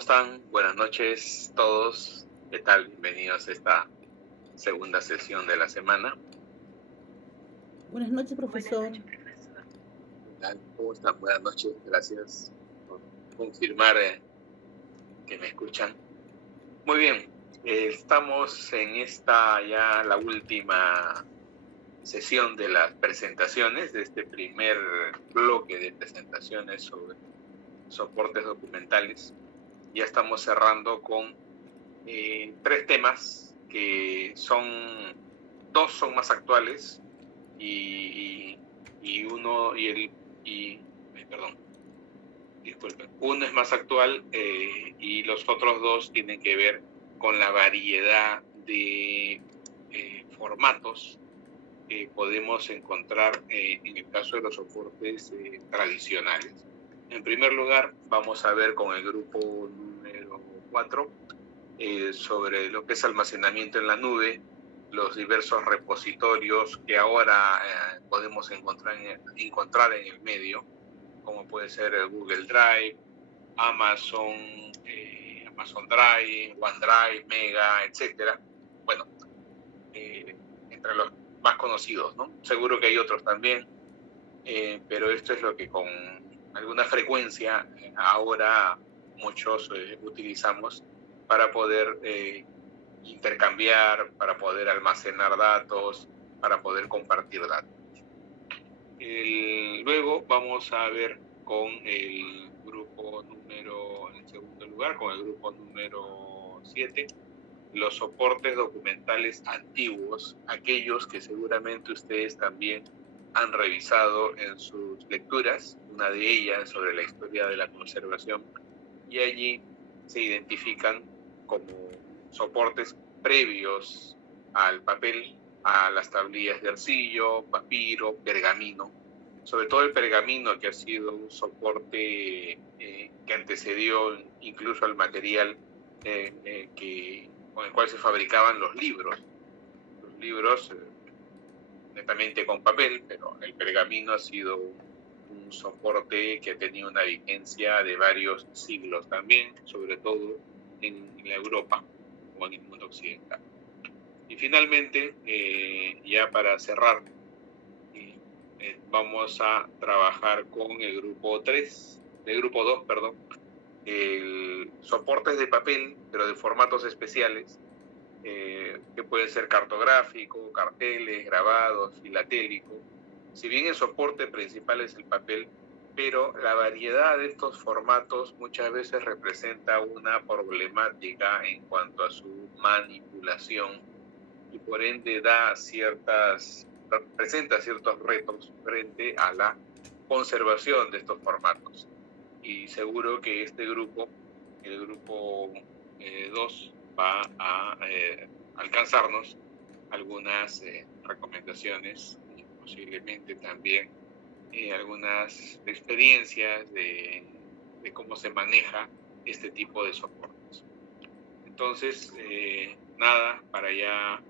están? Buenas noches todos. ¿Qué tal? Bienvenidos a esta segunda sesión de la semana. Buenas noches, profesor. ¿Qué tal? ¿Cómo están? Buenas noches. Gracias por confirmar que me escuchan. Muy bien. Estamos en esta ya la última sesión de las presentaciones, de este primer bloque de presentaciones sobre soportes documentales. Ya estamos cerrando con 3 temas que dos son más actuales uno es más actual y los otros 2 tienen que ver con la variedad de formatos que podemos encontrar en el caso de los soportes tradicionales. En primer lugar, vamos a ver con el grupo número 4 sobre lo que es almacenamiento en la nube, los diversos repositorios que ahora podemos encontrar en el medio, como puede ser Google Drive, Amazon Drive, OneDrive, Mega, etc. Bueno, entre los más conocidos, ¿no? Seguro que hay otros también, pero esto es lo que con alguna frecuencia ahora muchos utilizamos para poder intercambiar, para poder almacenar datos, para poder compartir datos. Luego vamos a ver con el grupo en segundo lugar, con el grupo número 7, los soportes documentales antiguos, aquellos que seguramente ustedes también han revisado en sus lecturas, una de ellas sobre la historia de la conservación, y allí se identifican como soportes previos al papel, a las tablillas de arcillo, papiro, pergamino. Sobre todo el pergamino, que ha sido un soporte que antecedió incluso al material con el cual se fabricaban los libros. Los libros netamente con papel, pero el pergamino ha sido un soporte que ha tenido una vigencia de varios siglos también, sobre todo en la Europa o en el mundo occidental. Y finalmente, ya para cerrar, vamos a trabajar con el grupo 2, soportes de papel, pero de formatos especiales, que pueden ser cartográfico, carteles, grabados, filatélico. Si bien el soporte principal es el papel, pero la variedad de estos formatos muchas veces representa una problemática en cuanto a su manipulación y por ende presenta ciertos retos frente a la conservación de estos formatos. Y seguro que este grupo, el grupo 2, va a alcanzarnos algunas recomendaciones y posiblemente también algunas experiencias de cómo se maneja este tipo de soportes. Entonces, nada, para ya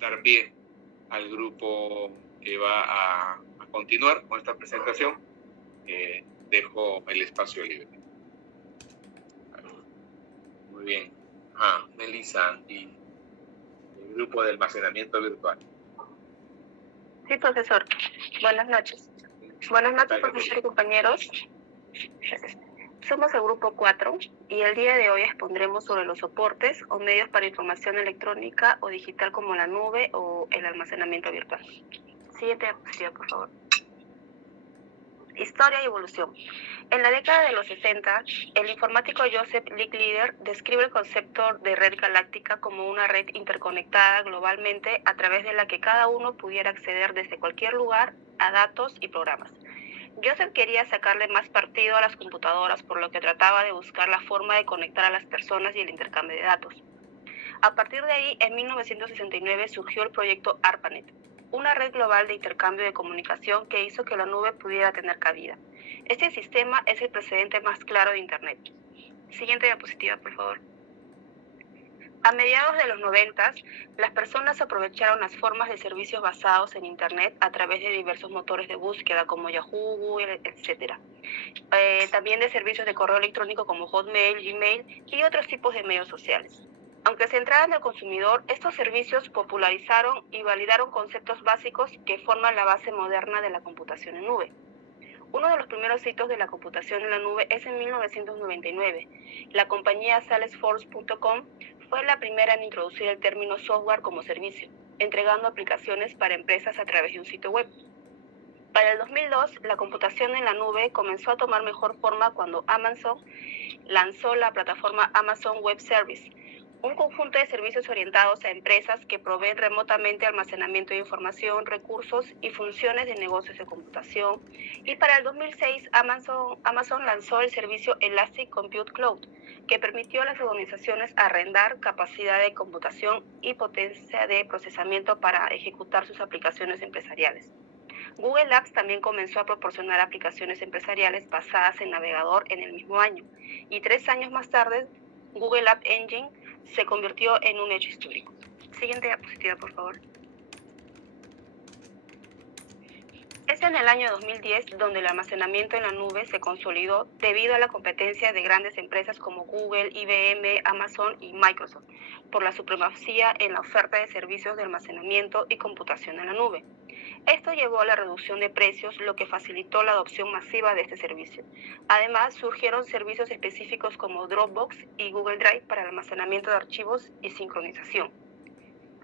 dar pie al grupo que va a continuar con esta presentación, dejo el espacio libre. Muy bien. Melissa, y el grupo de almacenamiento virtual. Sí, profesor. Buenas noches. Buenas noches, profesor y compañeros. Somos el grupo 4 y el día de hoy expondremos sobre los soportes o medios para información electrónica o digital como la nube o el almacenamiento virtual. Siguiente diapositiva, por favor. Historia y evolución. En la década de los 60, el informático Joseph Licklider describe el concepto de red galáctica como una red interconectada globalmente a través de la que cada uno pudiera acceder desde cualquier lugar a datos y programas. Joseph quería sacarle más partido a las computadoras, por lo que trataba de buscar la forma de conectar a las personas y el intercambio de datos. A partir de ahí, en 1969 surgió el proyecto ARPANET, una red global de intercambio de comunicación que hizo que la nube pudiera tener cabida. Este sistema es el precedente más claro de Internet. Siguiente diapositiva, por favor. A mediados de los 90, las personas aprovecharon las formas de servicios basados en Internet a través de diversos motores de búsqueda como Yahoo, Google, etc. también de servicios de correo electrónico como Hotmail, Gmail y otros tipos de medios sociales. Aunque centrada en el consumidor, estos servicios popularizaron y validaron conceptos básicos que forman la base moderna de la computación en nube. Uno de los primeros hitos de la computación en la nube es en 1999. La compañía Salesforce.com fue la primera en introducir el término software como servicio, entregando aplicaciones para empresas a través de un sitio web. Para el 2002, la computación en la nube comenzó a tomar mejor forma cuando Amazon lanzó la plataforma Amazon Web Service, un conjunto de servicios orientados a empresas que proveen remotamente almacenamiento de información, recursos y funciones de negocios de computación. Y para el 2006, Amazon lanzó el servicio Elastic Compute Cloud, que permitió a las organizaciones arrendar capacidad de computación y potencia de procesamiento para ejecutar sus aplicaciones empresariales. Google Apps también comenzó a proporcionar aplicaciones empresariales basadas en navegador en el mismo año, y 3 años más tarde, Google App Engine se convirtió en un hecho histórico. Siguiente diapositiva, por favor. Es en el año 2010 donde el almacenamiento en la nube se consolidó debido a la competencia de grandes empresas como Google, IBM, Amazon y Microsoft por la supremacía en la oferta de servicios de almacenamiento y computación en la nube. Esto llevó a la reducción de precios, lo que facilitó la adopción masiva de este servicio. Además, surgieron servicios específicos como Dropbox y Google Drive para el almacenamiento de archivos y sincronización.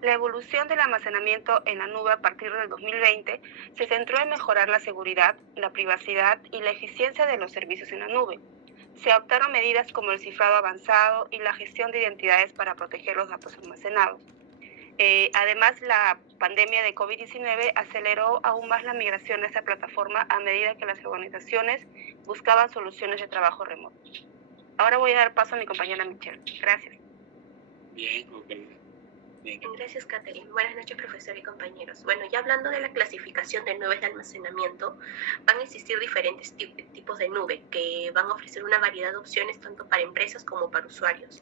La evolución del almacenamiento en la nube a partir del 2020 se centró en mejorar la seguridad, la privacidad y la eficiencia de los servicios en la nube. Se adoptaron medidas como el cifrado avanzado y la gestión de identidades para proteger los datos almacenados. Además, la pandemia de COVID-19 aceleró aún más la migración a esta plataforma a medida que las organizaciones buscaban soluciones de trabajo remoto. Ahora voy a dar paso a mi compañera Michelle. Gracias. Bien, ok. Bien. Gracias, Catherine. Buenas noches, profesor y compañeros. Bueno, ya hablando de la clasificación de nubes de almacenamiento, van a existir diferentes tipos de nube que van a ofrecer una variedad de opciones tanto para empresas como para usuarios.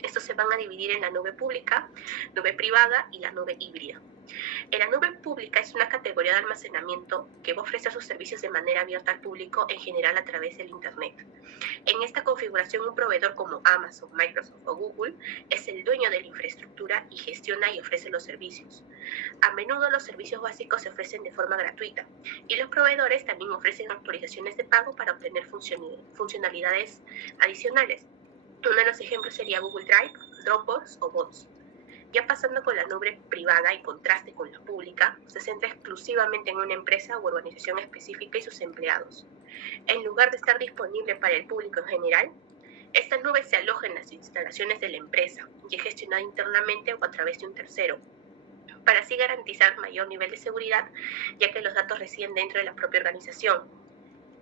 Estos se van a dividir en la nube pública, nube privada y la nube híbrida. En la nube pública es una categoría de almacenamiento que va a ofrecer sus servicios de manera abierta al público, en general a través del Internet. En esta configuración, un proveedor como Amazon, Microsoft o Google es el dueño de la infraestructura y gestiona y ofrece los servicios. A menudo los servicios básicos se ofrecen de forma gratuita y los proveedores también ofrecen autorizaciones de pago para obtener funcionalidades adicionales. Uno de los ejemplos sería Google Drive, Dropbox o Bots. Ya pasando con la nube privada y contraste con la pública, se centra exclusivamente en una empresa u organización específica y sus empleados. En lugar de estar disponible para el público en general, esta nube se aloja en las instalaciones de la empresa y es gestionada internamente o a través de un tercero, para así garantizar mayor nivel de seguridad, ya que los datos residen dentro de la propia organización.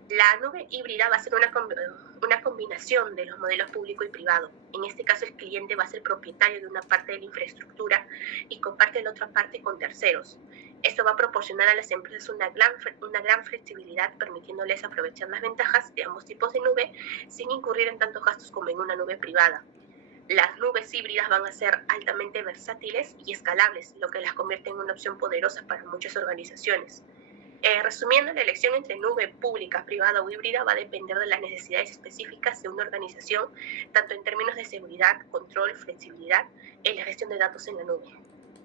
La nube híbrida va a ser una combinación de los modelos público y privado. En este caso, el cliente va a ser propietario de una parte de la infraestructura y comparte la otra parte con terceros. Esto va a proporcionar a las empresas una gran flexibilidad, permitiéndoles aprovechar las ventajas de ambos tipos de nube sin incurrir en tantos gastos como en una nube privada. Las nubes híbridas van a ser altamente versátiles y escalables, lo que las convierte en una opción poderosa para muchas organizaciones. Resumiendo, la elección entre nube pública, privada o híbrida va a depender de las necesidades específicas de una organización, tanto en términos de seguridad, control, flexibilidad en la gestión de datos en la nube.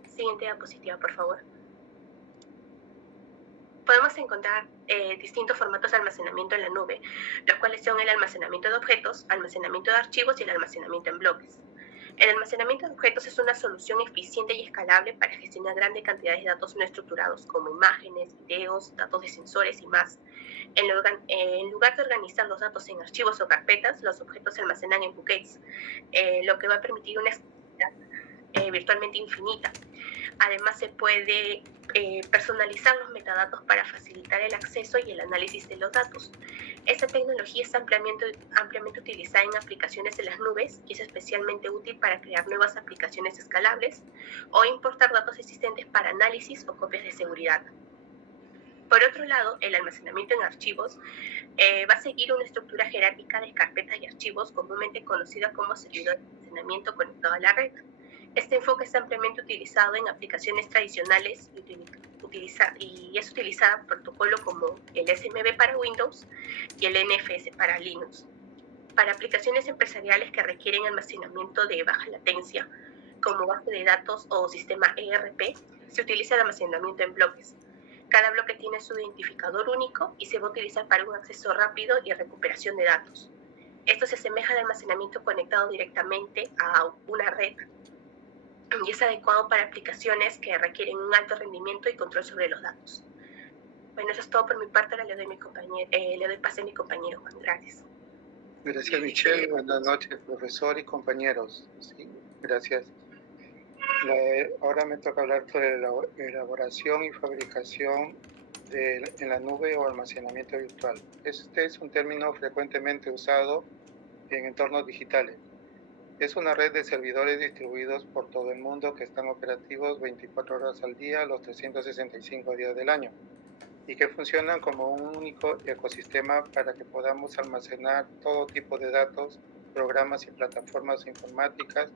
Siguiente diapositiva, por favor. Podemos encontrar distintos formatos de almacenamiento en la nube, los cuales son el almacenamiento de objetos, almacenamiento de archivos y el almacenamiento en bloques. El almacenamiento de objetos es una solución eficiente y escalable para gestionar grandes cantidades de datos no estructurados, como imágenes, videos, datos de sensores y más. En lugar de organizar los datos en archivos o carpetas, los objetos se almacenan en buckets, lo que va a permitir una escalabilidad virtualmente infinita. Además, se puede personalizar los metadatos para facilitar el acceso y el análisis de los datos. Esta tecnología es ampliamente utilizada en aplicaciones de las nubes y es especialmente útil para crear nuevas aplicaciones escalables o importar datos existentes para análisis o copias de seguridad. Por otro lado, el almacenamiento en archivos va a seguir una estructura jerárquica de carpetas y archivos comúnmente conocida como servidor de almacenamiento conectado a la red. Este enfoque es ampliamente utilizado en aplicaciones tradicionales y y es utilizada protocolo como el SMB para Windows y el NFS para Linux. Para aplicaciones empresariales que requieren almacenamiento de baja latencia, como base de datos o sistema ERP, se utiliza el almacenamiento en bloques. Cada bloque tiene su identificador único y se va a utilizar para un acceso rápido y recuperación de datos. Esto se asemeja al almacenamiento conectado directamente a una red y es adecuado para aplicaciones que requieren un alto rendimiento y control sobre los datos. Bueno, eso es todo por mi parte. Ahora le doy pase a mi compañero Juan. Gracias. Gracias, Michelle. Buenas noches, profesor y compañeros. Sí, gracias. Ahora me toca hablar sobre la elaboración y fabricación en la nube o almacenamiento virtual. Este es un término frecuentemente usado en entornos digitales. Es una red de servidores distribuidos por todo el mundo que están operativos 24 horas al día, los 365 días del año, y que funcionan como un único ecosistema para que podamos almacenar todo tipo de datos, programas y plataformas informáticas.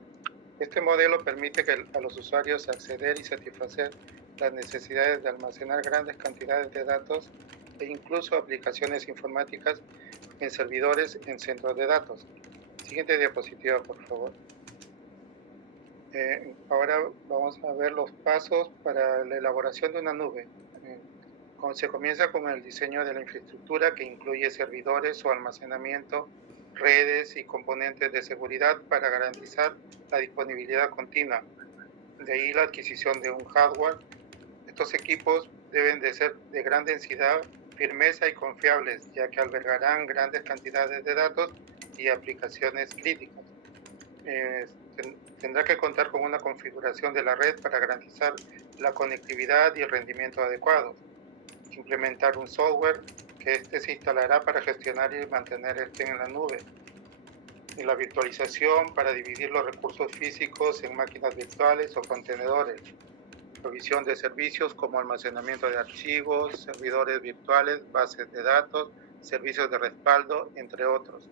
Este modelo permite a los usuarios acceder y satisfacer las necesidades de almacenar grandes cantidades de datos e incluso aplicaciones informáticas en servidores en centros de datos. Siguiente diapositiva, por favor. Ahora vamos a ver los pasos para la elaboración de una nube. Se comienza con el diseño de la infraestructura, que incluye servidores o almacenamiento, redes y componentes de seguridad para garantizar la disponibilidad continua. De ahí la adquisición de un hardware. Estos equipos deben de ser de gran densidad, firmeza y confiables, ya que albergarán grandes cantidades de datos y aplicaciones críticas. Tendrá que contar con una configuración de la red para garantizar la conectividad y el rendimiento adecuados. Implementar un software que se instalará para gestionar y mantener en la nube. Y la virtualización para dividir los recursos físicos en máquinas virtuales o contenedores. Provisión de servicios como almacenamiento de archivos, servidores virtuales, bases de datos, servicios de respaldo, entre otros.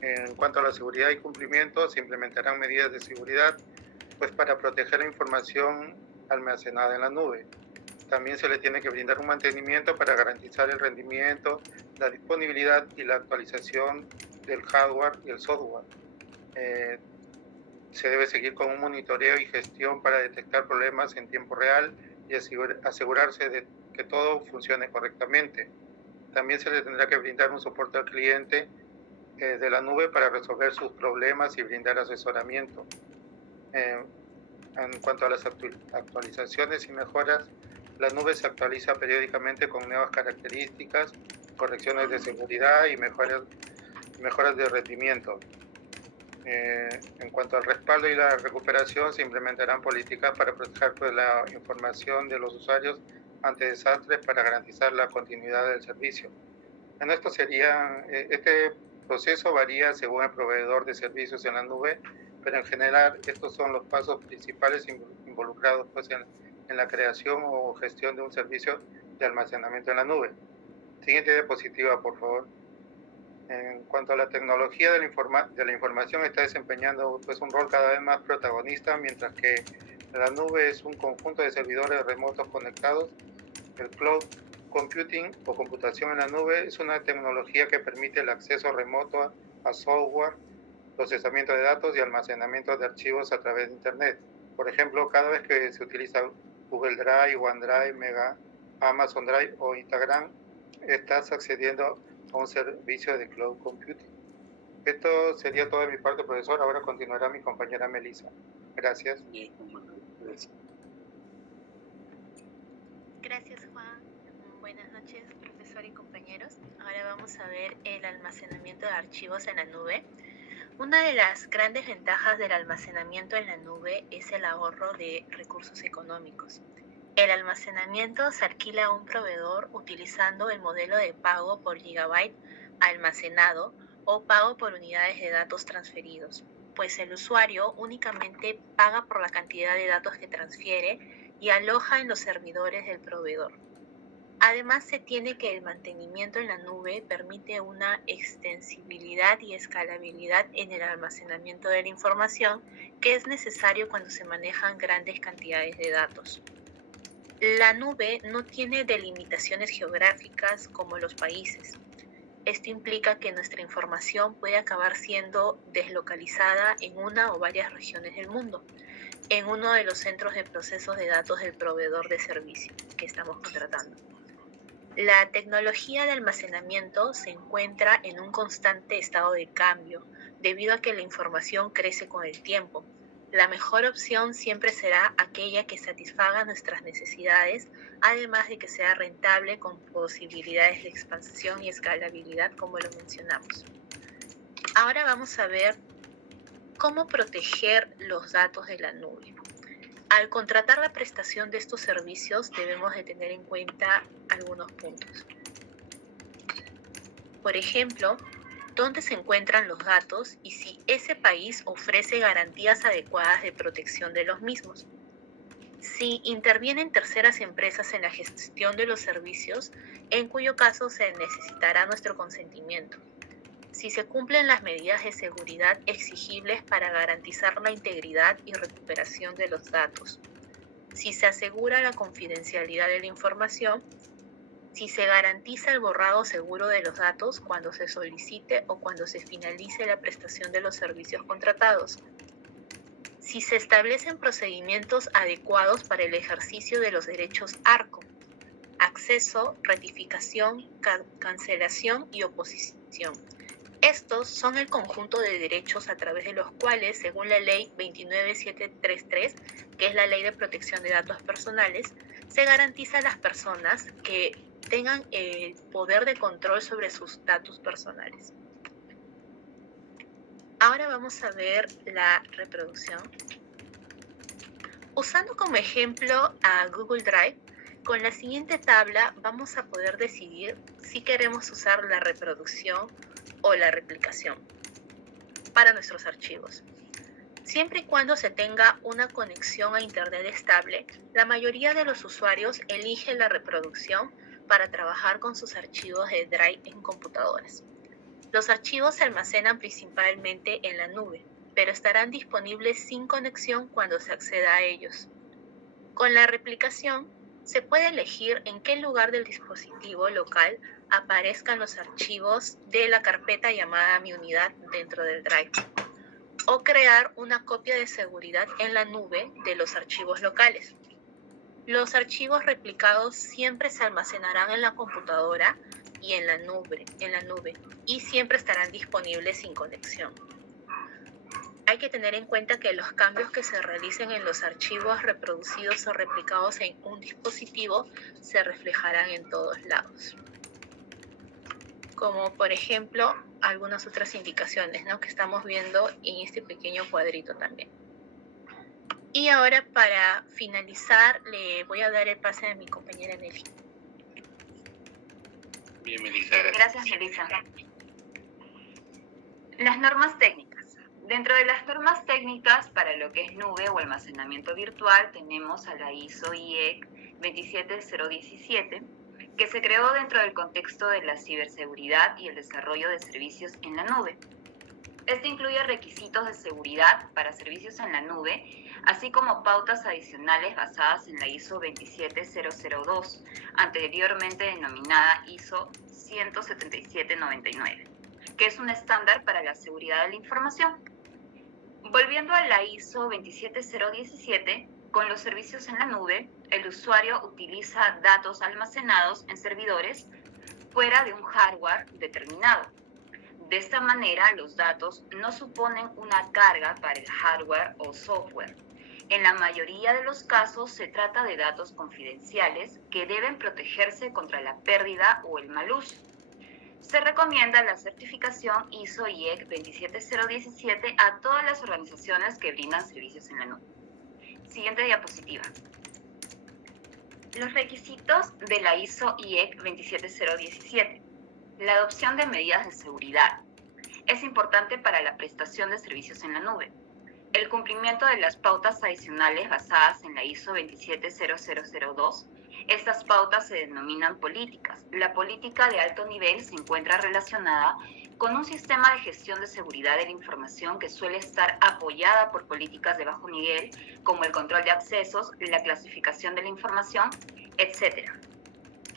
En cuanto a la seguridad y cumplimiento, se implementarán medidas de seguridad para proteger la información almacenada en la nube. También se le tiene que brindar un mantenimiento para garantizar el rendimiento, la disponibilidad y la actualización del hardware y el software. Se debe seguir con un monitoreo y gestión para detectar problemas en tiempo real y asegurarse de que todo funcione correctamente. También se le tendrá que brindar un soporte al cliente de la nube para resolver sus problemas y brindar asesoramiento. En cuanto a las actualizaciones y mejoras, la nube se actualiza periódicamente con nuevas características, correcciones de seguridad y mejoras de rendimiento. En cuanto al respaldo y la recuperación, se implementarán políticas para proteger la información de los usuarios ante desastres para garantizar la continuidad del servicio. En esto este proceso varía según el proveedor de servicios en la nube, pero en general estos son los pasos principales involucrados en la creación o gestión de un servicio de almacenamiento en la nube. Siguiente diapositiva, por favor. En cuanto a la tecnología de la información, está desempeñando un rol cada vez más protagonista, mientras que la nube es un conjunto de servidores remotos conectados. El cloud computing o computación en la nube es una tecnología que permite el acceso remoto a software, procesamiento de datos y almacenamiento de archivos a través de Internet. Por ejemplo, cada vez que se utiliza Google Drive, OneDrive, Amazon Drive o Instagram, estás accediendo a un servicio de cloud computing. Esto sería todo de mi parte, profesor. Ahora continuará mi compañera Melissa. Gracias. Gracias, Juan. Buenas noches, profesor y compañeros. Ahora vamos a ver el almacenamiento de archivos en la nube. Una de las grandes ventajas del almacenamiento en la nube es el ahorro de recursos económicos. El almacenamiento se alquila a un proveedor utilizando el modelo de pago por gigabyte almacenado o pago por unidades de datos transferidos, pues el usuario únicamente paga por la cantidad de datos que transfiere y aloja en los servidores del proveedor. Además, se tiene que el mantenimiento en la nube permite una extensibilidad y escalabilidad en el almacenamiento de la información que es necesario cuando se manejan grandes cantidades de datos. La nube no tiene delimitaciones geográficas como los países. Esto implica que nuestra información puede acabar siendo deslocalizada en una o varias regiones del mundo, en uno de los centros de procesos de datos del proveedor de servicio que estamos contratando. La tecnología de almacenamiento se encuentra en un constante estado de cambio, debido a que la información crece con el tiempo. La mejor opción siempre será aquella que satisfaga nuestras necesidades, además de que sea rentable con posibilidades de expansión y escalabilidad, como lo mencionamos. Ahora vamos a ver cómo proteger los datos de la nube. Al contratar la prestación de estos servicios debemos de tener en cuenta algunos puntos. Por ejemplo, dónde se encuentran los datos y si ese país ofrece garantías adecuadas de protección de los mismos. Si intervienen terceras empresas en la gestión de los servicios, en cuyo caso se necesitará nuestro consentimiento. Si se cumplen las medidas de seguridad exigibles para garantizar la integridad y recuperación de los datos. Si se asegura la confidencialidad de la información. Si se garantiza el borrado seguro de los datos cuando se solicite o cuando se finalice la prestación de los servicios contratados. Si se establecen procedimientos adecuados para el ejercicio de los derechos ARCO, acceso, rectificación, cancelación y oposición. Estos son el conjunto de derechos a través de los cuales, según la Ley 29733, que es la Ley de Protección de Datos Personales, se garantiza a las personas que tengan el poder de control sobre sus datos personales. Ahora vamos a ver la reproducción. Usando como ejemplo a Google Drive, con la siguiente tabla vamos a poder decidir si queremos usar la reproducción o la replicación para nuestros archivos. Siempre y cuando se tenga una conexión a Internet estable, la mayoría de los usuarios eligen la reproducción para trabajar con sus archivos de Drive en computadoras. Los archivos se almacenan principalmente en la nube, pero estarán disponibles sin conexión cuando se acceda a ellos. Con la replicación, se puede elegir en qué lugar del dispositivo local aparezcan los archivos de la carpeta llamada Mi Unidad dentro del Drive, o crear una copia de seguridad en la nube de los archivos locales. Los archivos replicados siempre se almacenarán en la computadora y en la nube y siempre estarán disponibles sin conexión. Hay que tener en cuenta que los cambios que se realicen en los archivos reproducidos o replicados en un dispositivo se reflejarán en todos lados. Como por ejemplo, algunas otras indicaciones, ¿no?, que estamos viendo en este pequeño cuadrito también. Y ahora, para finalizar, le voy a dar el pase a mi compañera Nelly. Bien, Melissa. Gracias, Melissa. Las normas técnicas. Dentro de las normas técnicas para lo que es nube o almacenamiento virtual, tenemos a la ISO/IEC 27017, que se creó dentro del contexto de la ciberseguridad y el desarrollo de servicios en la nube. Este incluye requisitos de seguridad para servicios en la nube, así como pautas adicionales basadas en la ISO 27002, anteriormente denominada ISO 17799, que es un estándar para la seguridad de la información. Volviendo a la ISO 27017, con los servicios en la nube, el usuario utiliza datos almacenados en servidores fuera de un hardware determinado. De esta manera, los datos no suponen una carga para el hardware o software. En la mayoría de los casos se trata de datos confidenciales que deben protegerse contra la pérdida o el mal uso. Se recomienda la certificación ISO/IEC 27017 a todas las organizaciones que brindan servicios en la nube. Siguiente diapositiva. Los requisitos de la ISO/IEC 27017. La adopción de medidas de seguridad. Es importante para la prestación de servicios en la nube. El cumplimiento de las pautas adicionales basadas en la ISO 27002. Estas pautas se denominan políticas. La política de alto nivel se encuentra relacionada con un sistema de gestión de seguridad de la información que suele estar apoyada por políticas de bajo nivel, como el control de accesos, la clasificación de la información etc.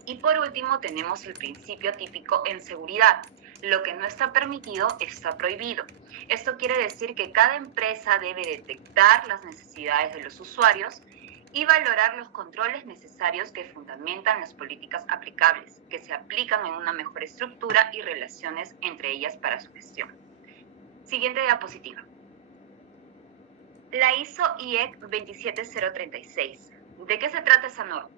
Y por último tenemos el principio típico en seguridad. Lo que no está permitido está prohibido. Esto quiere decir que cada empresa debe detectar las necesidades de los usuarios y valorar los controles necesarios que fundamentan las políticas aplicables, que se aplican en una mejor estructura y relaciones entre ellas para su gestión. Siguiente diapositiva. La ISO IEC 27036. ¿De qué se trata esa norma?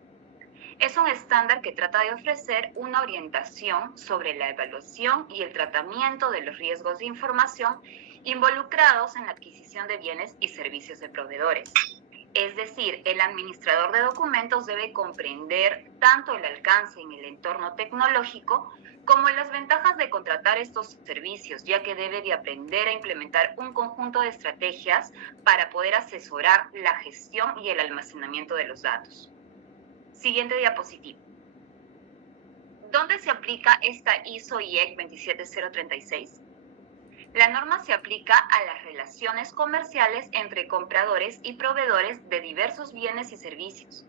Es un estándar que trata de ofrecer una orientación sobre la evaluación y el tratamiento de los riesgos de información involucrados en la adquisición de bienes y servicios de proveedores. Es decir, el administrador de documentos debe comprender tanto el alcance en el entorno tecnológico como las ventajas de contratar estos servicios, ya que debe de aprender a implementar un conjunto de estrategias para poder asesorar la gestión y el almacenamiento de los datos. Siguiente diapositiva. ¿Dónde se aplica esta ISO IEC 27036? La norma se aplica a las relaciones comerciales entre compradores y proveedores de diversos bienes y servicios,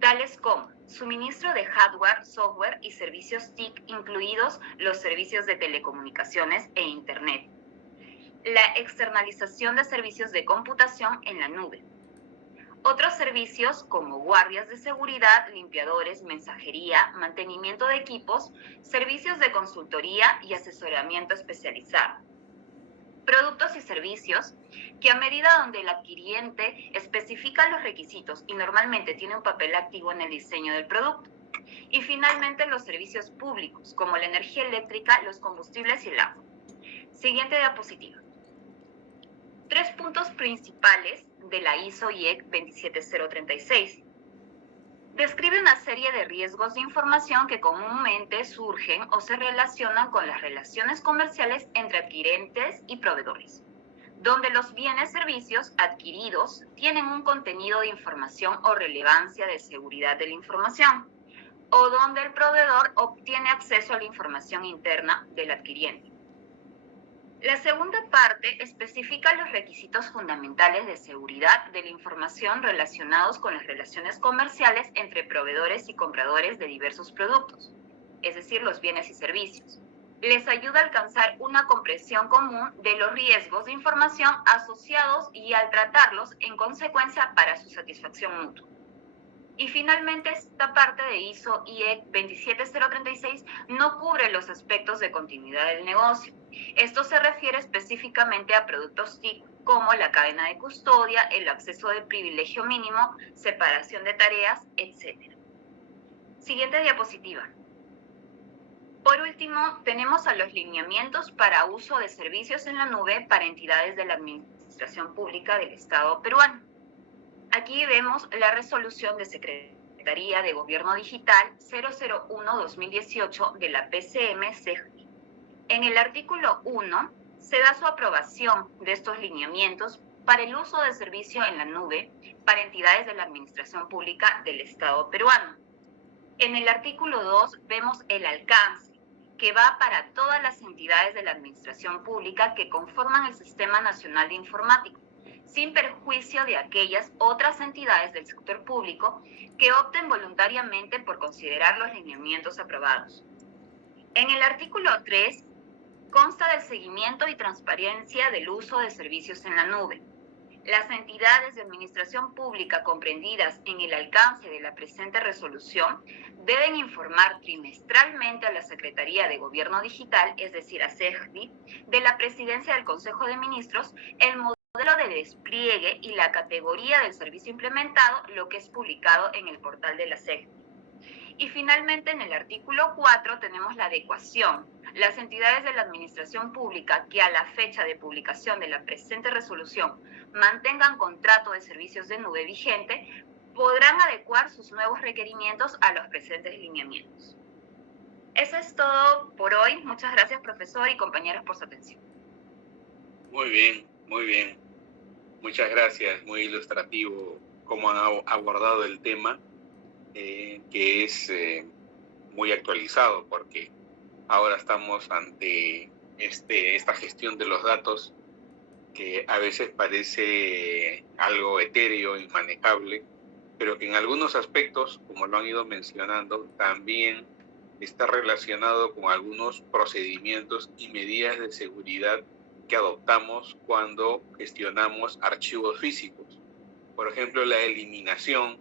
tales como suministro de hardware, software y servicios TIC, incluidos los servicios de telecomunicaciones e Internet. La externalización de servicios de computación en la nube. Otros servicios como guardias de seguridad, limpiadores, mensajería, mantenimiento de equipos, servicios de consultoría y asesoramiento especializado. Productos y servicios que a medida donde el adquiriente especifica los requisitos y normalmente tiene un papel activo en el diseño del producto. Y finalmente los servicios públicos como la energía eléctrica, los combustibles y el agua. Siguiente diapositiva. 3 puntos principales de la ISO IEC 27036. Describe una serie de riesgos de información que comúnmente surgen o se relacionan con las relaciones comerciales entre adquirentes y proveedores, donde los bienes y servicios adquiridos tienen un contenido de información o relevancia de seguridad de la información, o donde el proveedor obtiene acceso a la información interna del adquiriente. La segunda parte especifica los requisitos fundamentales de seguridad de la información relacionados con las relaciones comerciales entre proveedores y compradores de diversos productos, es decir, los bienes y servicios. Les ayuda a alcanzar una comprensión común de los riesgos de información asociados y al tratarlos en consecuencia para su satisfacción mutua. Y finalmente, esta parte de ISO IEC 27036 no cubre los aspectos de continuidad del negocio. Esto se refiere específicamente a productos TIC como la cadena de custodia, el acceso de privilegio mínimo, separación de tareas, etc. Siguiente diapositiva. Por último, tenemos a los lineamientos para uso de servicios en la nube para entidades de la Administración Pública del Estado peruano. Aquí vemos la resolución de Secretaría de Gobierno Digital 001-2018 de la PCM-CEGDI. En el artículo 1 se da su aprobación de estos lineamientos para el uso de servicio en la nube para entidades de la Administración Pública del Estado peruano. En el artículo 2 vemos el alcance, que va para todas las entidades de la Administración Pública que conforman el Sistema Nacional de Informática, sin perjuicio de aquellas otras entidades del sector público que opten voluntariamente por considerar los lineamientos aprobados. En el artículo 3 consta del seguimiento y transparencia del uso de servicios en la nube. Las entidades de administración pública comprendidas en el alcance de la presente resolución deben informar trimestralmente a la Secretaría de Gobierno Digital, es decir, a CEGDI, de la Presidencia del Consejo de Ministros, el modelo de despliegue y la categoría del servicio implementado, lo que es publicado en el portal de la CEGDI. Y finalmente, en el artículo 4 tenemos la adecuación. Las entidades de la administración pública que a la fecha de publicación de la presente resolución mantengan contrato de servicios de nube vigente, podrán adecuar sus nuevos requerimientos a los presentes lineamientos. Eso es todo por hoy. Muchas gracias, profesor y compañeros, por su atención. Muy bien, muy bien. Muchas gracias, muy ilustrativo cómo han abordado el tema, que es muy actualizado porque ahora estamos ante esta gestión de los datos que a veces parece algo etéreo, inmanejable, pero que en algunos aspectos, como lo han ido mencionando, también está relacionado con algunos procedimientos y medidas de seguridad que adoptamos cuando gestionamos archivos físicos. Por ejemplo, la eliminación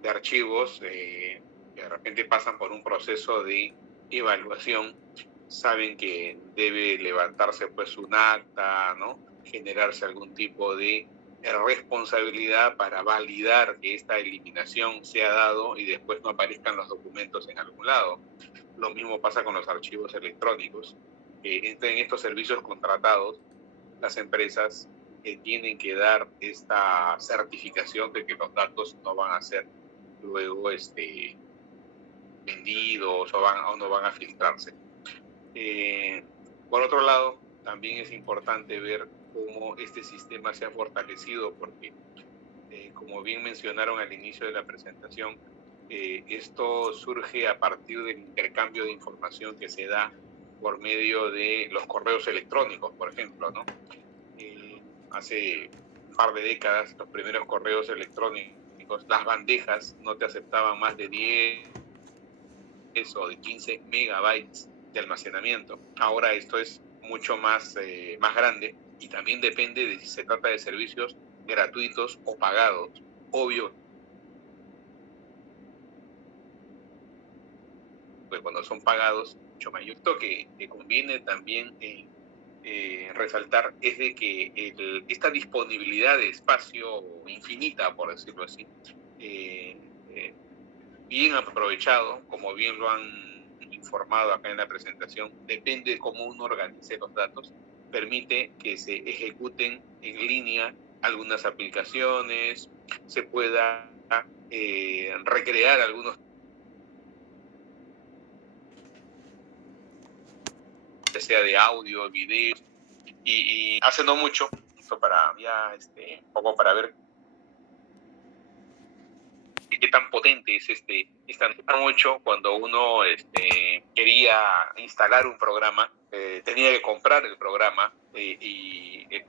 de archivos que de repente pasan por un proceso de evaluación, saben que debe levantarse pues un acta, ¿no? Generarse algún tipo de responsabilidad para validar que esta eliminación se ha dado y después no aparezcan los documentos en algún lado. Lo mismo pasa con los archivos electrónicos. En estos servicios contratados, las empresas tienen que dar esta certificación de que los datos no van a ser luego vendidos o no van a filtrarse. Por otro lado, también es importante ver cómo este sistema se ha fortalecido porque, como bien mencionaron al inicio de la presentación, esto surge a partir del intercambio de información que se da por medio de los correos electrónicos, por ejemplo, ¿no? Hace un par de décadas, los primeros correos electrónicos, las bandejas no te aceptaban más de 10 o de 15 megabytes de almacenamiento. Ahora esto es mucho más grande y también depende de si se trata de servicios gratuitos o pagados. Obvio, pues cuando son pagados, mucho mayor. Esto que conviene también resaltar es de que esta disponibilidad de espacio infinita, por decirlo así, bien aprovechado, como bien lo han informado acá en la presentación, depende de cómo uno organice los datos, permite que se ejecuten en línea algunas aplicaciones, se pueda recrear algunos, ya sea de audio, video, y hace no mucho, para ya un poco para ver qué tan potente es mucho cuando uno quería instalar un programa, tenía que comprar el programa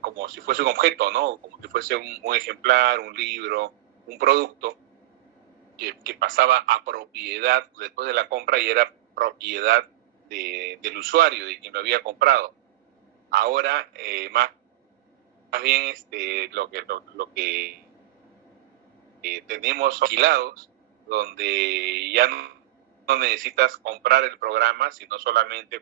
como si fuese un objeto, ¿no? Como si fuese un ejemplar, un libro, un producto que pasaba a propiedad después de la compra y era propiedad del usuario, de quien lo había comprado. Ahora, más bien lo que tenemos alquilados, donde ya no necesitas comprar el programa, sino solamente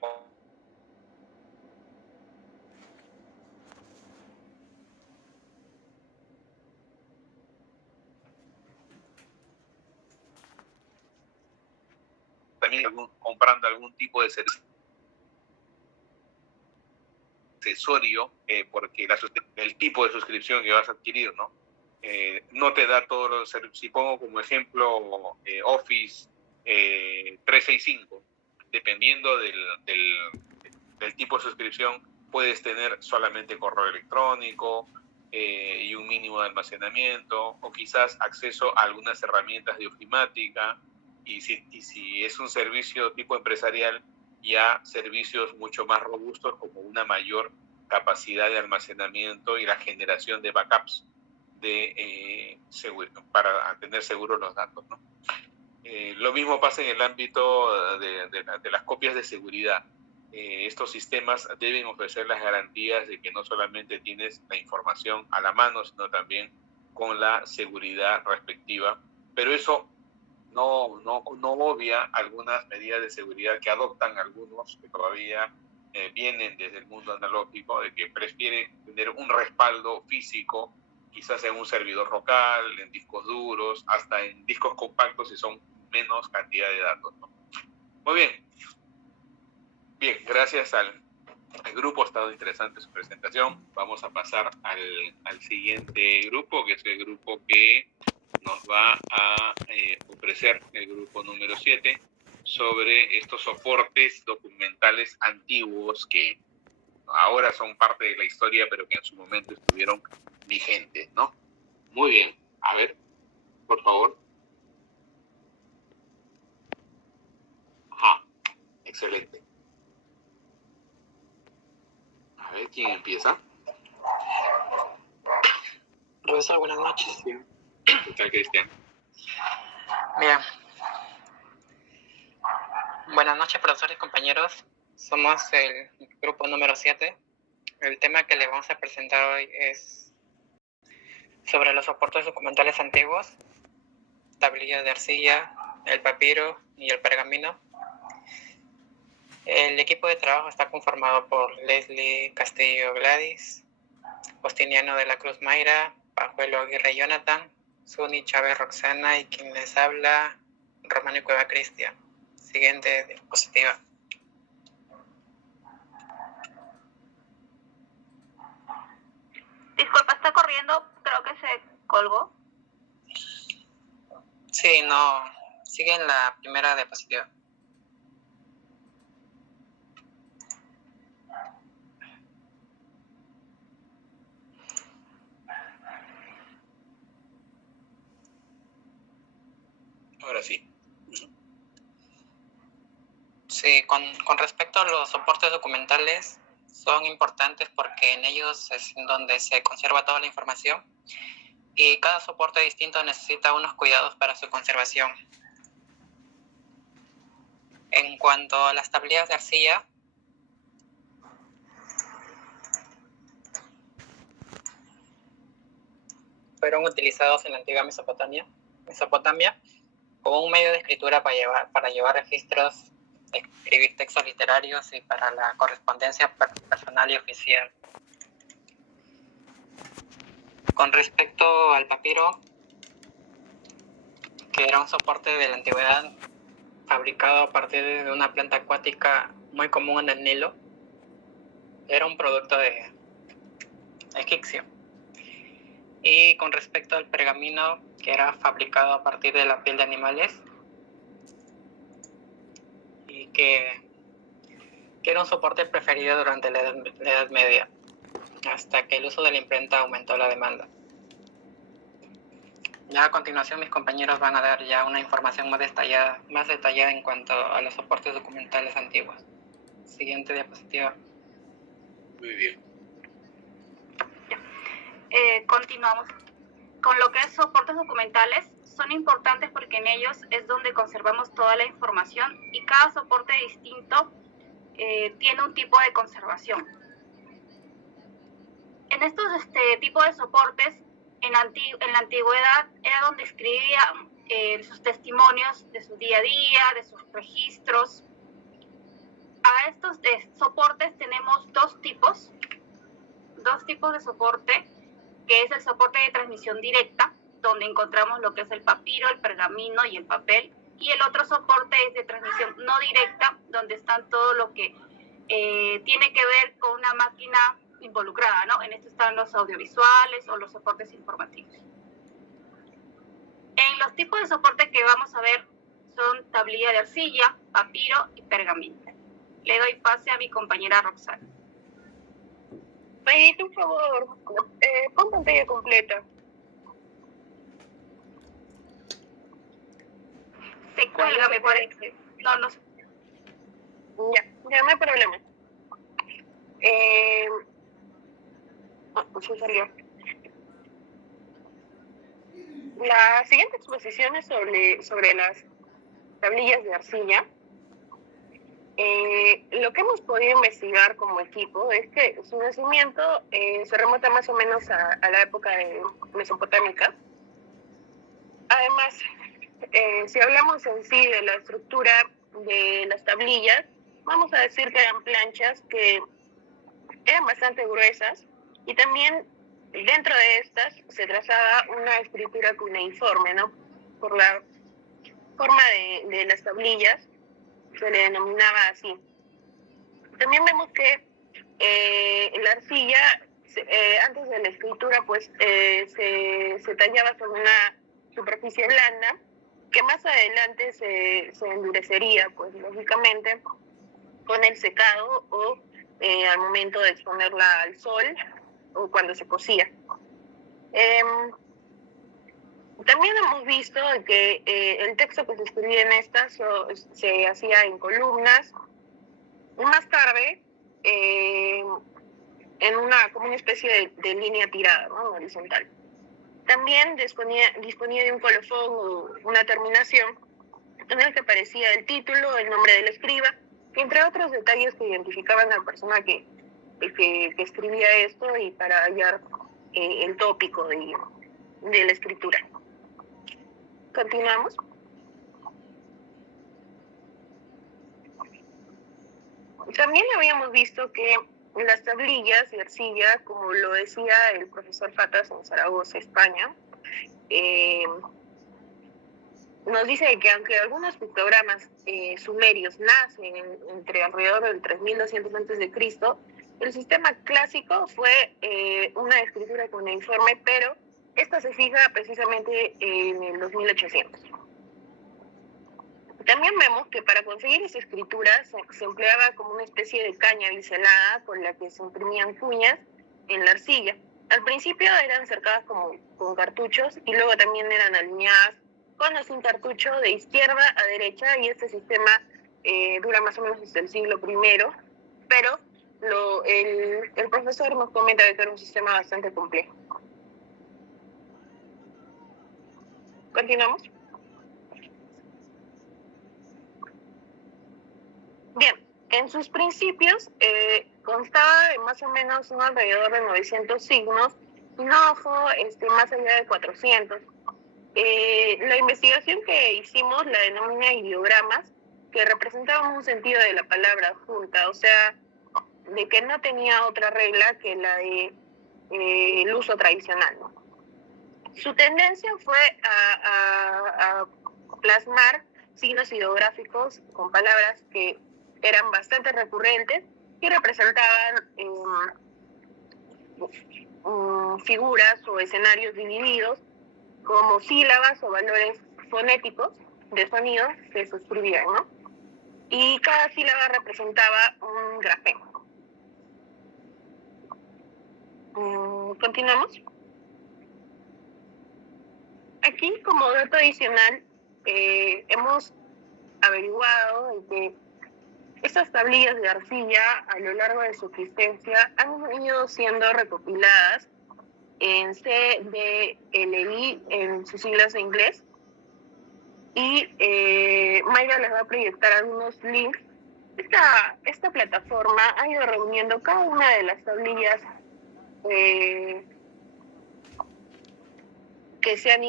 también comprando algún tipo de accesorio, porque el tipo de suscripción que vas a adquirir, ¿no? No te da todos los servicios. Si pongo como ejemplo Office 365, dependiendo del tipo de suscripción, puedes tener solamente correo electrónico y un mínimo de almacenamiento, o quizás acceso a algunas herramientas de ofimática, y si es un servicio tipo empresarial, ya servicios mucho más robustos como una mayor capacidad de almacenamiento y la generación de backups para tener seguros los datos, ¿no? Lo mismo pasa en el ámbito de las copias de seguridad. Estos sistemas deben ofrecer las garantías de que no solamente tienes la información a la mano, sino también con la seguridad respectiva. Pero eso no obvia algunas medidas de seguridad que adoptan algunos que todavía vienen desde el mundo analógico, de que prefieren tener un respaldo físico, quizás en un servidor local, en discos duros, hasta en discos compactos si son menos cantidad de datos, ¿no? Muy bien. Bien, gracias al grupo, ha estado interesante su presentación. Vamos a pasar al siguiente grupo, que es el grupo que nos va a ofrecer el grupo número 7 sobre estos soportes documentales antiguos que ahora son parte de la historia, pero que en su momento estuvieron vigentes, ¿no? Muy bien. A ver, por favor. Ajá, excelente. A ver, ¿quién empieza? Profesor, buenas noches. ¿Qué tal, Cristian? Bien. Buenas noches, profesores y compañeros. Somos el grupo número 7. El tema que le vamos a presentar hoy es sobre los soportes documentales antiguos, tablillas de arcilla, el papiro y el pergamino. El equipo de trabajo está conformado por Leslie Castillo Gladys, Justiniano de la Cruz Mayra, Pajuelo Aguirre Jonathan, Suni Chávez Roxana y quien les habla, Romano Cueva Cristian. Siguiente diapositiva. Disculpa, está corriendo, creo que se colgó. Sí, no, sigue en la primera diapositiva. Ahora sí. Sí, con respecto a los soportes documentales, son importantes porque en ellos es donde se conserva toda la información y cada soporte distinto necesita unos cuidados para su conservación. En cuanto a las tablillas de arcilla, fueron utilizados en la antigua Mesopotamia como un medio de escritura para llevar registros, escribir textos literarios y para la correspondencia personal y oficial. Con respecto al papiro, que era un soporte de la antigüedad fabricado a partir de una planta acuática muy común en el Nilo, era un producto de egipcio. Y con respecto al pergamino, que era fabricado a partir de la piel de animales y que era un soporte preferido durante la Edad Media, hasta que el uso de la imprenta aumentó la demanda. Ya a continuación mis compañeros van a dar ya una información más detallada en cuanto a los soportes documentales antiguos. Siguiente diapositiva. Muy bien. Continuamos. Con lo que es soportes documentales, son importantes porque en ellos es donde conservamos toda la información y cada soporte distinto tiene un tipo de conservación. En estos tipos de soportes, en la antigüedad era donde escribían sus testimonios de su día a día, de sus registros. A estos soportes tenemos dos tipos de soporte, que es el soporte de transmisión directa, donde encontramos lo que es el papiro, el pergamino y el papel, y el otro soporte es de transmisión no directa, donde están todo lo que tiene que ver con una máquina involucrada, ¿no? En esto están los audiovisuales o los soportes informativos. En los tipos de soporte que vamos a ver son tablilla de arcilla, papiro y pergamino. Le doy pase a mi compañera Roxana. Pedite un favor, pon pantalla completa. Se cuelga, me parece. No sé. Ya no hay problema. Se salió. La siguiente exposición es sobre las tablillas de arcilla. Lo que hemos podido investigar como equipo es que su nacimiento se remonta más o menos a la época mesopotámica. Además, si hablamos en sí de la estructura de las tablillas, vamos a decir que eran planchas que eran bastante gruesas y también dentro de estas se trazaba una escritura cuneiforme, ¿no? Por la forma de las tablillas se le denominaba así. También vemos que la arcilla, antes de la escritura, pues se tallaba sobre una superficie blanda que más adelante se endurecería, pues lógicamente, con el secado o al momento de exponerla al sol o cuando se cocía. También hemos visto que el texto que se escribía en estas se hacía en columnas y más tarde en como una especie de línea tirada, ¿no? Horizontal. También disponía de un colofón o una terminación en el que aparecía el título, el nombre del escriba, entre otros detalles que identificaban a la persona que escribía esto y para hallar el tópico de la escritura. Continuamos. También habíamos visto que las tablillas de arcilla, como lo decía el profesor Fatas en Zaragoza, España, nos dice que aunque algunos pictogramas sumerios nacen entre alrededor del 3200 a.C., el sistema clásico fue una escritura cuneiforme, pero esta se fija precisamente en el 2800. También vemos que para conseguir esa escritura se empleaba como una especie de caña biselada con la que se imprimían cuñas en la arcilla. Al principio eran cercadas con cartuchos y luego también eran alineadas con o sin cartucho de izquierda a derecha, y este sistema dura más o menos desde el siglo I, pero el profesor nos comenta que era un sistema bastante complejo. ¿Continuamos? Bien, en sus principios constaba de más o menos alrededor de 900 signos, no fue más allá de 400. La investigación que hicimos la denomina ideogramas, que representaban un sentido de la palabra junta, o sea, de que no tenía otra regla que la de el uso tradicional, ¿no? Su tendencia fue a plasmar signos ideográficos con palabras que eran bastante recurrentes y representaban figuras o escenarios divididos como sílabas o valores fonéticos de sonidos que se escribían, ¿no? Y cada sílaba representaba un grafema. Continuamos. Aquí, como dato adicional, hemos averiguado que estas tablillas de arcilla a lo largo de su existencia han ido siendo recopiladas en CDLI, en sus siglas de inglés, y Mayra les va a proyectar algunos links. Esta plataforma ha ido reuniendo cada una de las tablillas que han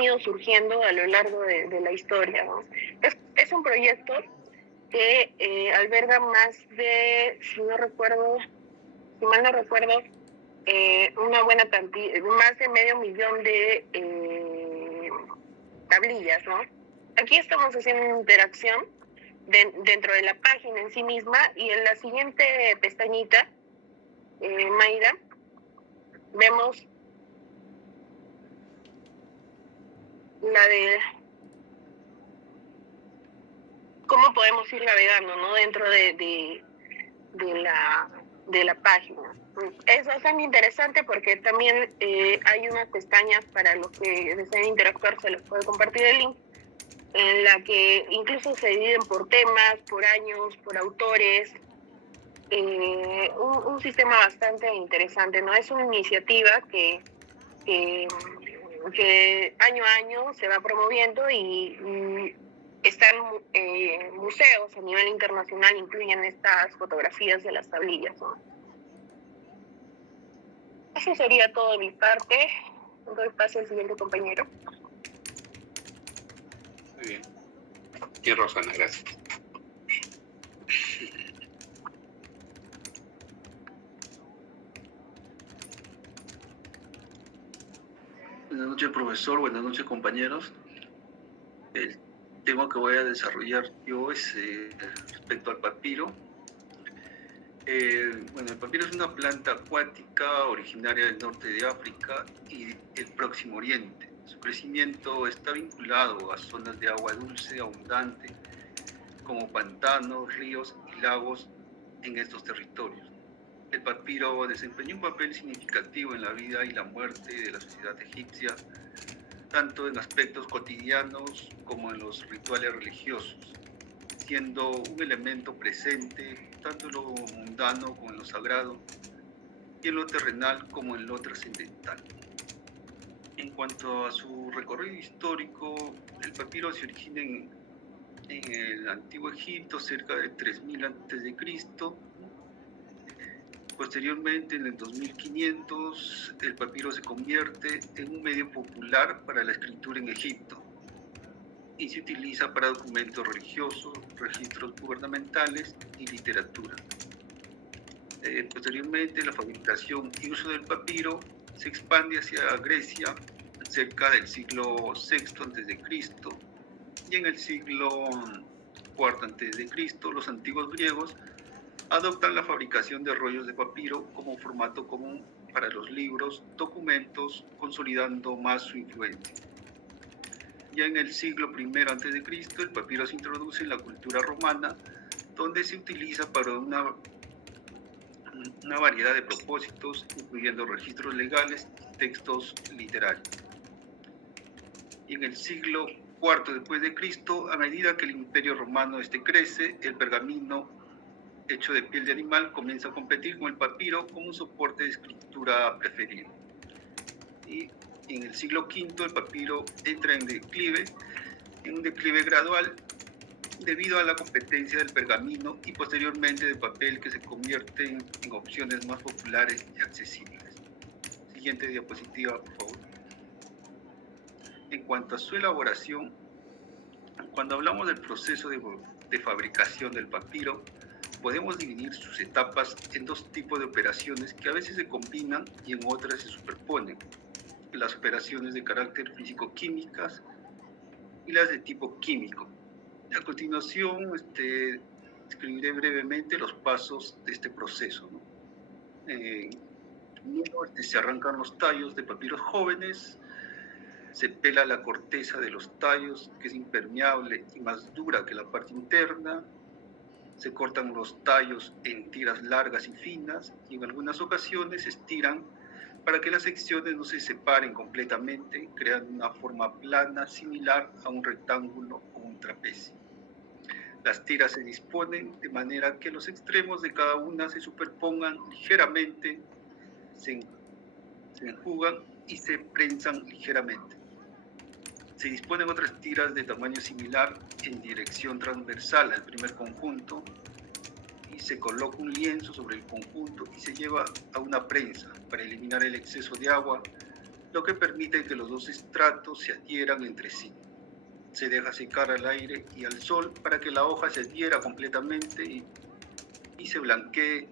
ido surgiendo a lo largo de la historia, ¿no? Es un proyecto que alberga más de, si mal no recuerdo, una buena cantidad, más de 500,000 de tablillas, ¿no? Aquí estamos haciendo una interacción dentro de la página en sí misma, y en la siguiente pestañita, Mayra, vemos la de cómo podemos ir navegando, ¿no? Dentro de la página. Es bastante interesante porque también hay unas pestañas para los que deseen interactuar, se les puede compartir el link, en la que incluso se dividen por temas, por años, por autores. Un sistema bastante interesante, ¿no? Es una iniciativa que año a año se va promoviendo y están museos a nivel internacional incluyen estas fotografías de las tablillas, ¿no? Eso sería todo de mi parte. Doy paso al siguiente compañero. Muy bien. Y Rosana, gracias. Buenas noches, profesor. Buenas noches, compañeros. El tema que voy a desarrollar yo es respecto al papiro. El papiro es una planta acuática originaria del norte de África y el Próximo Oriente. Su crecimiento está vinculado a zonas de agua dulce abundante, como pantanos, ríos y lagos en estos territorios. El papiro desempeñó un papel significativo en la vida y la muerte de la sociedad egipcia, tanto en aspectos cotidianos como en los rituales religiosos, siendo un elemento presente tanto en lo mundano como en lo sagrado, y en lo terrenal como en lo trascendental. En cuanto a su recorrido histórico, el papiro se origina en el Antiguo Egipto cerca de 3000 a.C. Posteriormente, en el 2500, el papiro se convierte en un medio popular para la escritura en Egipto y se utiliza para documentos religiosos, registros gubernamentales y literatura. Posteriormente, la fabricación y uso del papiro se expande hacia Grecia cerca del siglo VI a.C. y en el siglo IV a.C. los antiguos griegos adoptan la fabricación de rollos de papiro como formato común para los libros, documentos, consolidando más su influencia. Ya en el siglo I a.C., el papiro se introduce en la cultura romana, donde se utiliza para una variedad de propósitos, incluyendo registros legales y textos literarios. Y en el siglo IV después de Cristo, a medida que el imperio romano crece, el pergamino hecho de piel de animal comienza a competir con el papiro como un soporte de escritura preferido. Y en el siglo V el papiro entra en un declive gradual debido a la competencia del pergamino y posteriormente del papel, que se convierten en opciones más populares y accesibles. Siguiente diapositiva, por favor. En cuanto a su elaboración, cuando hablamos del proceso de fabricación del papiro, podemos dividir sus etapas en dos tipos de operaciones que a veces se combinan y en otras se superponen: las operaciones de carácter físico-químicas y las de tipo químico. A continuación, describiré brevemente los pasos de este proceso, ¿no? Primero, se arrancan los tallos de papiros jóvenes, se pela la corteza de los tallos, que es impermeable y más dura que la parte interna, se cortan los tallos en tiras largas y finas, y en algunas ocasiones se estiran para que las secciones no se separen completamente, creando una forma plana similar a un rectángulo o un trapecio. Las tiras se disponen de manera que los extremos de cada una se superpongan ligeramente, se enjugan y se prensan ligeramente. Se disponen otras tiras de tamaño similar en dirección transversal al primer conjunto y se coloca un lienzo sobre el conjunto y se lleva a una prensa para eliminar el exceso de agua, lo que permite que los dos estratos se adhieran entre sí. Se deja secar al aire y al sol para que la hoja se adhiera completamente y se blanquee.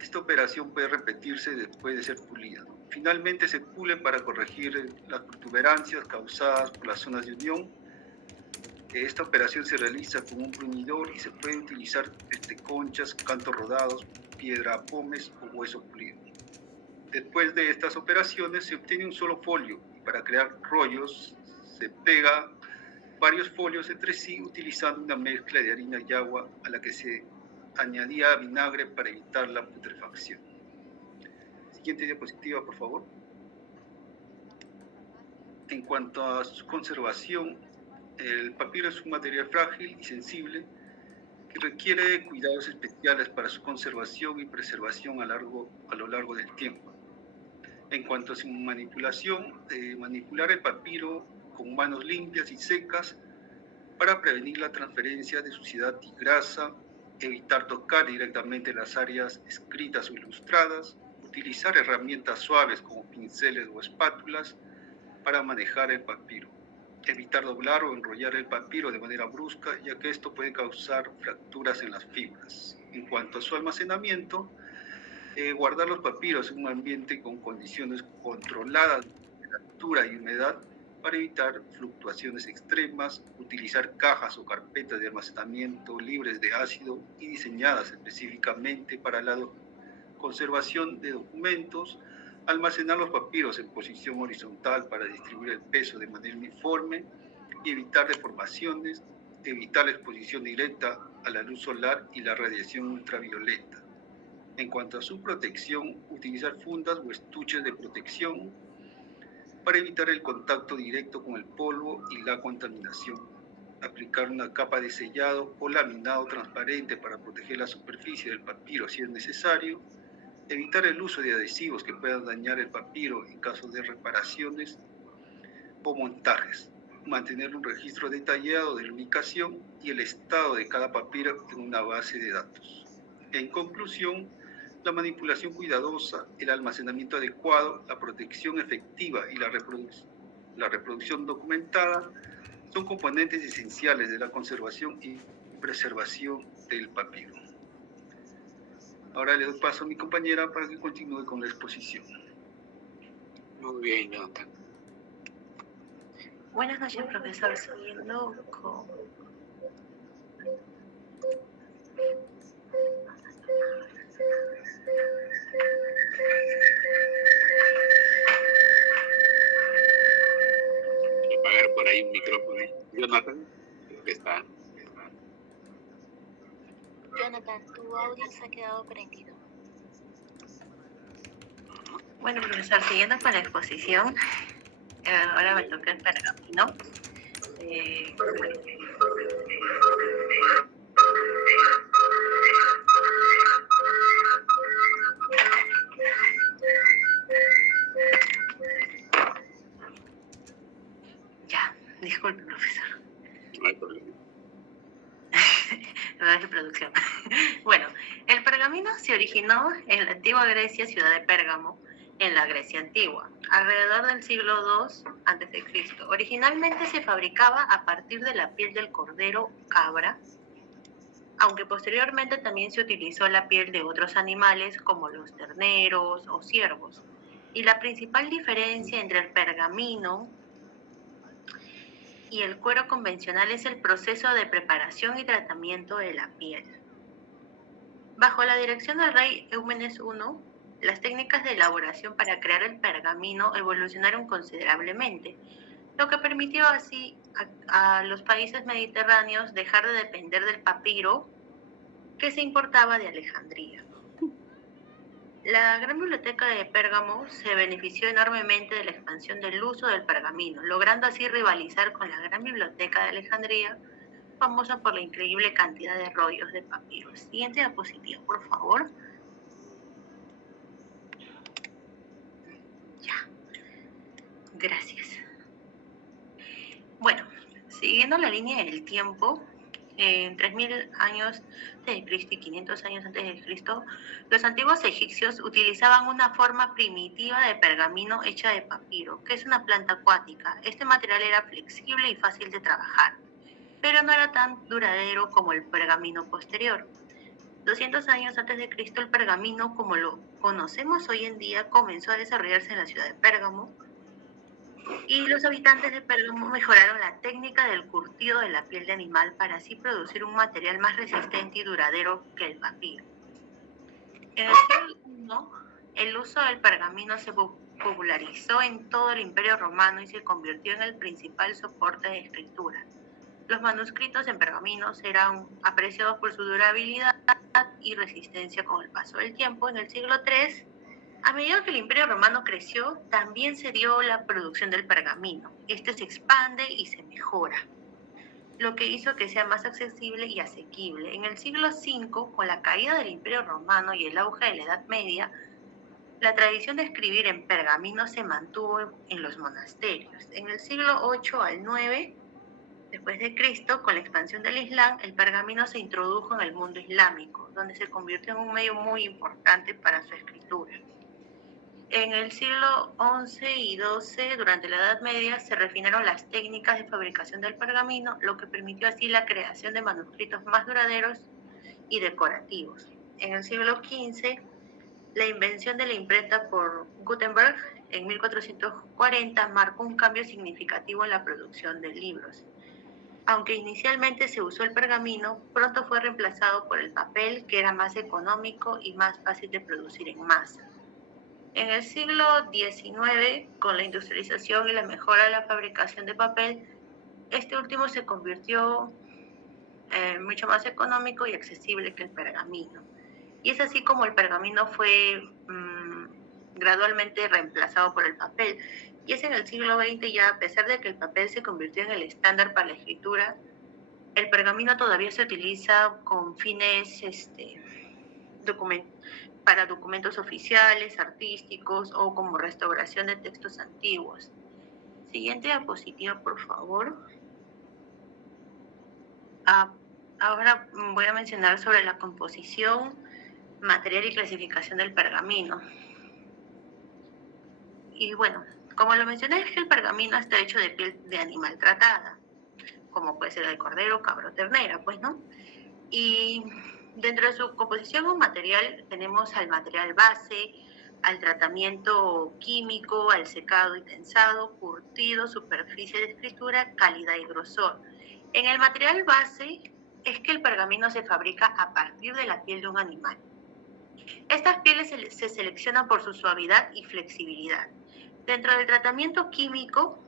Esta operación puede repetirse después de ser pulida. Finalmente se pule para corregir las protuberancias causadas por las zonas de unión. Esta operación se realiza con un bruñidor y se puede utilizar conchas, cantos rodados, piedra pómez o hueso pulido. Después de estas operaciones se obtiene un solo folio y para crear rollos se pega varios folios entre sí utilizando una mezcla de harina y agua a la que se añadía vinagre para evitar la putrefacción. Siguiente diapositiva, por favor. En cuanto a su conservación, el papiro es un material frágil y sensible que requiere cuidados especiales para su conservación y preservación a lo largo del tiempo. En cuanto a su manipulación, manipular el papiro con manos limpias y secas para prevenir la transferencia de suciedad y grasa, evitar tocar directamente las áreas escritas o ilustradas, utilizar herramientas suaves como pinceles o espátulas para manejar el papiro, evitar doblar o enrollar el papiro de manera brusca, ya que esto puede causar fracturas en las fibras. En cuanto a su almacenamiento, guardar los papiros en un ambiente con condiciones controladas de temperatura y humedad para evitar fluctuaciones extremas, utilizar cajas o carpetas de almacenamiento libres de ácido y diseñadas específicamente para la conservación de documentos, almacenar los papiros en posición horizontal para distribuir el peso de manera uniforme y evitar deformaciones, evitar la exposición directa a la luz solar y la radiación ultravioleta. En cuanto a su protección, utilizar fundas o estuches de protección para evitar el contacto directo con el polvo y la contaminación. Aplicar una capa de sellado o laminado transparente para proteger la superficie del papiro si es necesario. Evitar el uso de adhesivos que puedan dañar el papiro en caso de reparaciones o montajes, mantener un registro detallado de la ubicación y el estado de cada papiro en una base de datos. En conclusión, la manipulación cuidadosa, el almacenamiento adecuado, la protección efectiva y la reproducción documentada son componentes esenciales de la conservación y preservación del papiro. Ahora le doy paso a mi compañera para que continúe con la exposición. Muy bien, Jonathan. Buenas noches, profesor. Siguiendo con... Voy a apagar por ahí un micrófono. Jonathan, creo que está. Jonathan, tu audio se ha quedado prendido. Bueno, profesor, siguiendo con la exposición, ahora me toca el pergamino. Ya, disculpe, profesor. No hay problema. De producción. Bueno, el pergamino se originó en la antigua Grecia, ciudad de Pérgamo, en la Grecia antigua, alrededor del siglo II a.C. Originalmente se fabricaba a partir de la piel del cordero cabra, aunque posteriormente también se utilizó la piel de otros animales como los terneros o ciervos. Y la principal diferencia entre el pergamino y el cuero convencional es el proceso de preparación y tratamiento de la piel. Bajo la dirección del rey Eumenes I, las técnicas de elaboración para crear el pergamino evolucionaron considerablemente, lo que permitió así a los países mediterráneos dejar de depender del papiro que se importaba de Alejandría. La Gran Biblioteca de Pérgamo se benefició enormemente de la expansión del uso del pergamino, logrando así rivalizar con la Gran Biblioteca de Alejandría, famosa por la increíble cantidad de rollos de papiro. Siguiente diapositiva, por favor. Ya. Gracias. Bueno, siguiendo la línea del tiempo, en 3000 años de Cristo y 500 años antes de Cristo, los antiguos egipcios utilizaban una forma primitiva de pergamino hecha de papiro, que es una planta acuática. Este material era flexible y fácil de trabajar, pero no era tan duradero como el pergamino posterior. 200 años antes de Cristo, el pergamino, como lo conocemos hoy en día, comenzó a desarrollarse en la ciudad de Pérgamo, y los habitantes de Pérgamo mejoraron la técnica del curtido de la piel de animal para así producir un material más resistente y duradero que el papiro. En el siglo I, el uso del pergamino se popularizó en todo el Imperio Romano y se convirtió en el principal soporte de escritura. Los manuscritos en pergaminos eran apreciados por su durabilidad y resistencia con el paso del tiempo. En el siglo III, a medida que el Imperio Romano creció, también se dio la producción del pergamino. Este se expande y se mejora, lo que hizo que sea más accesible y asequible. En el siglo V, con la caída del Imperio Romano y el auge de la Edad Media, la tradición de escribir en pergamino se mantuvo en los monasterios. En el siglo VIII al IX, después de Cristo, con la expansión del Islam, el pergamino se introdujo en el mundo islámico, donde se convirtió en un medio muy importante para su escritura. En el siglo XI y XII, durante la Edad Media, se refinaron las técnicas de fabricación del pergamino, lo que permitió así la creación de manuscritos más duraderos y decorativos. En el siglo XV, la invención de la imprenta por Gutenberg en 1440 marcó un cambio significativo en la producción de libros. Aunque inicialmente se usó el pergamino, pronto fue reemplazado por el papel, que era más económico y más fácil de producir en masa. En el siglo XIX, con la industrialización y la mejora de la fabricación de papel, este último se convirtió mucho más económico y accesible que el pergamino. Y es así como el pergamino fue gradualmente reemplazado por el papel. Y es en el siglo XX ya, a pesar de que el papel se convirtió en el estándar para la escritura, el pergamino todavía se utiliza con fines para documentos oficiales, artísticos o como restauración de textos antiguos. Siguiente diapositiva, por favor. Ahora voy a mencionar sobre la composición, material y clasificación del pergamino. Y bueno, como lo mencioné, es que el pergamino está hecho de piel de animal tratada, como puede ser el cordero, cabra o ternera, pues, ¿no? Y dentro de su composición o material tenemos al material base, al tratamiento químico, al secado y tensado, curtido, superficie de escritura, calidad y grosor. En el material base es que el pergamino se fabrica a partir de la piel de un animal. Estas pieles se seleccionan por su suavidad y flexibilidad. Dentro del tratamiento químico,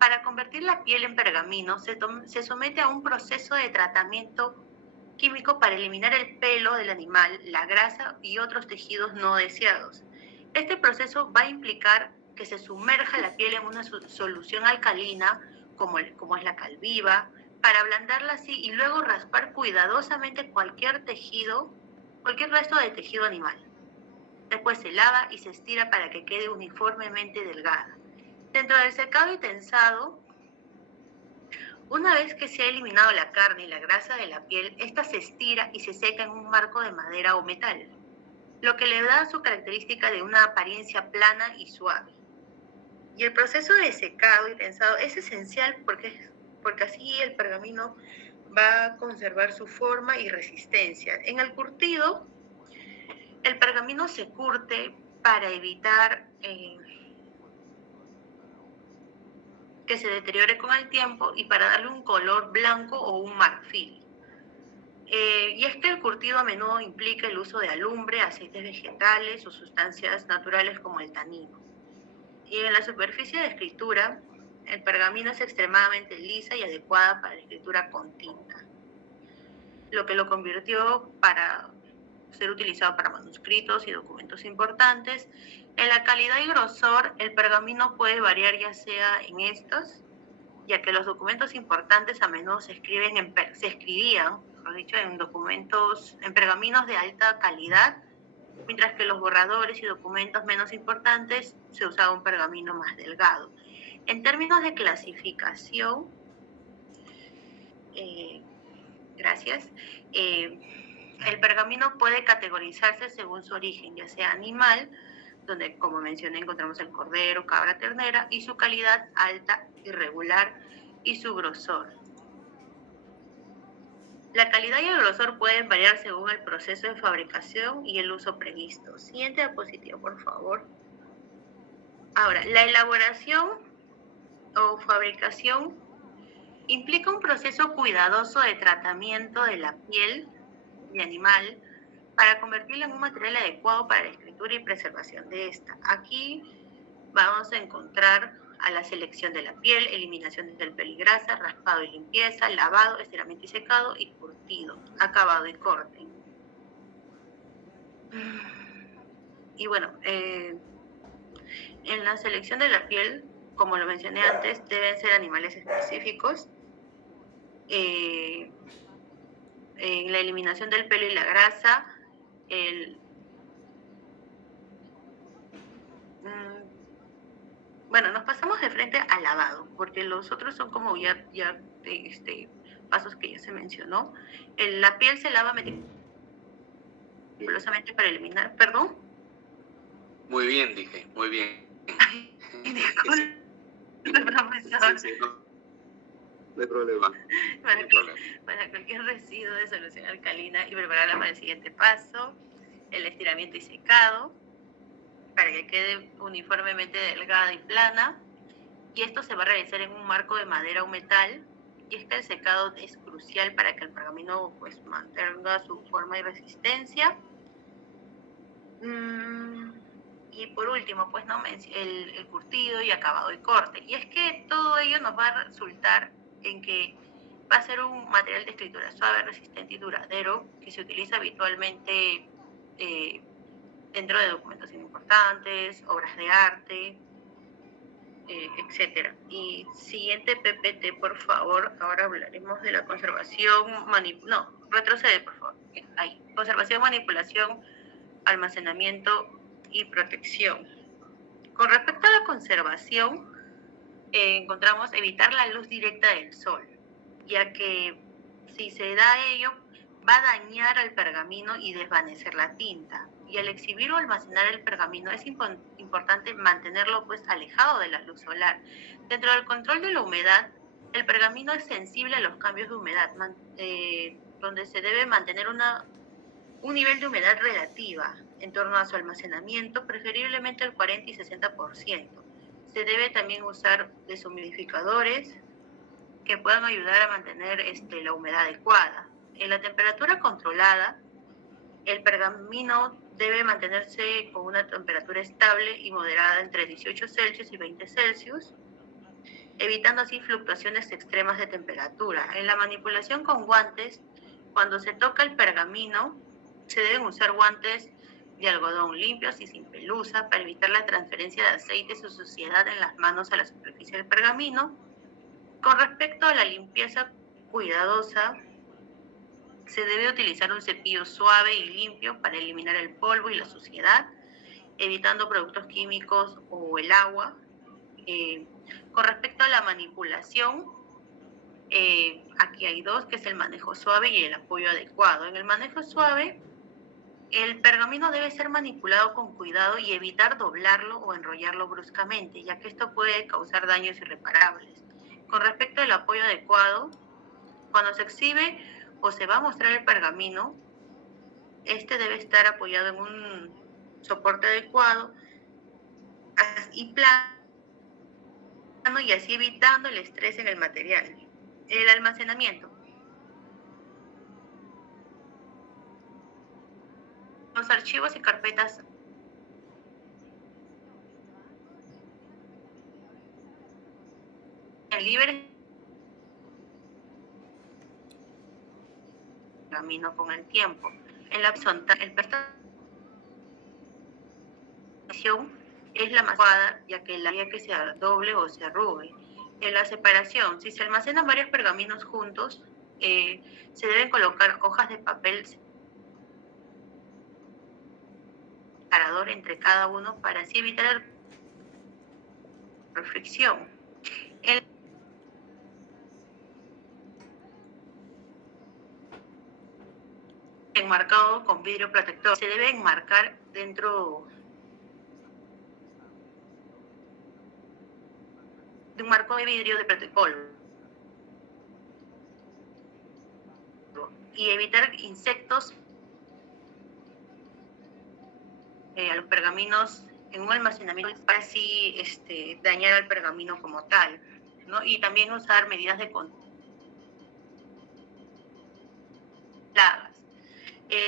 para convertir la piel en pergamino, se somete a un proceso de tratamiento químico para eliminar el pelo del animal, la grasa y otros tejidos no deseados. Este proceso va a implicar que se sumerja la piel en una solución alcalina, como es la cal viva, para ablandarla así y luego raspar cuidadosamente cualquier resto de tejido animal. Después se lava y se estira para que quede uniformemente delgada. Dentro del secado y tensado, una vez que se ha eliminado la carne y la grasa de la piel, esta se estira y se seca en un marco de madera o metal, lo que le da su característica de una apariencia plana y suave. Y el proceso de secado y tensado es esencial porque así el pergamino va a conservar su forma y resistencia. En el curtido, el pergamino se curte para evitar que se deteriore con el tiempo y para darle un color blanco o un marfil. Y es que el curtido a menudo implica el uso de alumbre, aceites vegetales o sustancias naturales como el tanino. Y en la superficie de escritura, el pergamino es extremadamente lisa y adecuada para la escritura con tinta, lo que lo convirtió para ser utilizado para manuscritos y documentos importantes. En la calidad y grosor, el pergamino puede variar ya sea en estos, ya que los documentos importantes a menudo se escribían en pergaminos de alta calidad, mientras que los borradores y documentos menos importantes se usaba un pergamino más delgado. En términos de clasificación, el pergamino puede categorizarse según su origen, ya sea animal, donde, como mencioné, encontramos el cordero, cabra, ternera, y su calidad alta, irregular, y su grosor. La calidad y el grosor pueden variar según el proceso de fabricación y el uso previsto. Siguiente diapositiva, por favor. Ahora, la elaboración o fabricación implica un proceso cuidadoso de tratamiento de la piel de animal para convertirla en un material adecuado para la escritura y preservación de esta. Aquí vamos a encontrar a la selección de la piel, eliminación del pelo y grasa, raspado y limpieza, lavado, estiramiento y secado y curtido, acabado y corte. Y bueno, en la selección de la piel, como lo mencioné antes, deben ser animales específicos. En la eliminación del pelo y la grasa, bueno, nos pasamos de frente al lavado, porque los otros son como ya pasos que ya se mencionó. La piel se lava meticulosamente para eliminar, ¿perdón? Muy bien, dije, muy bien. Ay, disculpe, profesor. Sí, no hay problema. Para cualquier residuo de solución alcalina y prepararla para el siguiente paso, el estiramiento y secado, para que quede uniformemente delgada y plana. Y esto se va a realizar en un marco de madera o metal. Y es que el secado es crucial para que el pergamino pues mantenga su forma y resistencia. Y por último, pues no el curtido y acabado y corte. Y es que todo ello nos va a resultar en que va a ser un material de escritura suave, resistente y duradero, que se utiliza habitualmente dentro de documentos importantes, obras de arte, etc. Y siguiente PPT, por favor. Ahora hablaremos de la conservación, retrocede, por favor. Ahí. Conservación, manipulación, almacenamiento y protección. Con respecto a la conservación, encontramos evitar la luz directa del sol, ya que si se da ello, va a dañar al pergamino y desvanecer la tinta. Y al exhibir o almacenar el pergamino es importante mantenerlo pues alejado de la luz solar. Dentro del control de la humedad, el pergamino es sensible a los cambios de humedad, donde se debe mantener un nivel de humedad relativa en torno a su almacenamiento, preferiblemente el 40 y 60%. Se debe también usar deshumidificadores que puedan ayudar a mantener la humedad adecuada. En la temperatura controlada, el pergamino debe mantenerse con una temperatura estable y moderada entre 18 Celsius y 20 Celsius, evitando así fluctuaciones extremas de temperatura. En la manipulación con guantes, cuando se toca el pergamino, se deben usar guantes de algodón limpios y sin pelusa para evitar la transferencia de aceites o suciedad en las manos a la superficie del pergamino. Con respecto a la limpieza cuidadosa, se debe utilizar un cepillo suave y limpio para eliminar el polvo y la suciedad, evitando productos químicos o el agua. Con respecto a la manipulación, aquí hay dos, que es el manejo suave y el apoyo adecuado. En el manejo suave, el pergamino debe ser manipulado con cuidado y evitar doblarlo o enrollarlo bruscamente, ya que esto puede causar daños irreparables. Con respecto al apoyo adecuado, cuando se exhibe o se va a mostrar el pergamino, este debe estar apoyado en un soporte adecuado y plano, y así evitando el estrés en el material. El almacenamiento. Los archivos y carpetas libres camino con el tiempo. En la horizontal, el pergamino es la más adecuada, ya que la vía que se doble o se arrugue. En la separación, si se almacenan varios pergaminos juntos, se deben colocar hojas de papel separador entre cada uno para así evitar la fricción. Enmarcado con vidrio protector, se debe enmarcar dentro de un marco de vidrio de protector y evitar insectos a los pergaminos en un almacenamiento para así dañar al pergamino como tal, ¿no? Y también usar medidas de control.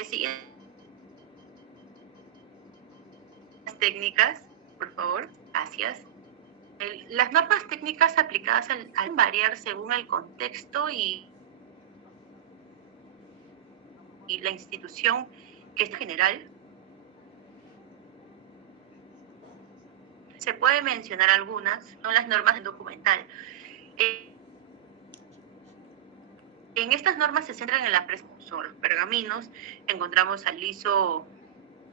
Siguientes técnicas, por favor, gracias. Las normas técnicas aplicadas al variar según el contexto y la institución que es general. Se puede mencionar algunas, son las normas del documental. En estas normas se centran en la presentación sobre los pergaminos. Encontramos al ISO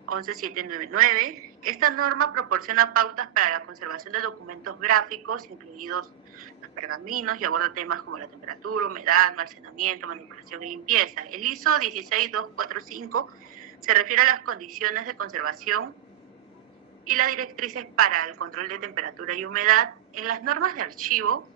11799. Esta norma proporciona pautas para la conservación de documentos gráficos, incluidos los pergaminos, y aborda temas como la temperatura, humedad, almacenamiento, manipulación y limpieza. El ISO 16245 se refiere a las condiciones de conservación y las directrices para el control de temperatura y humedad. En las normas de archivo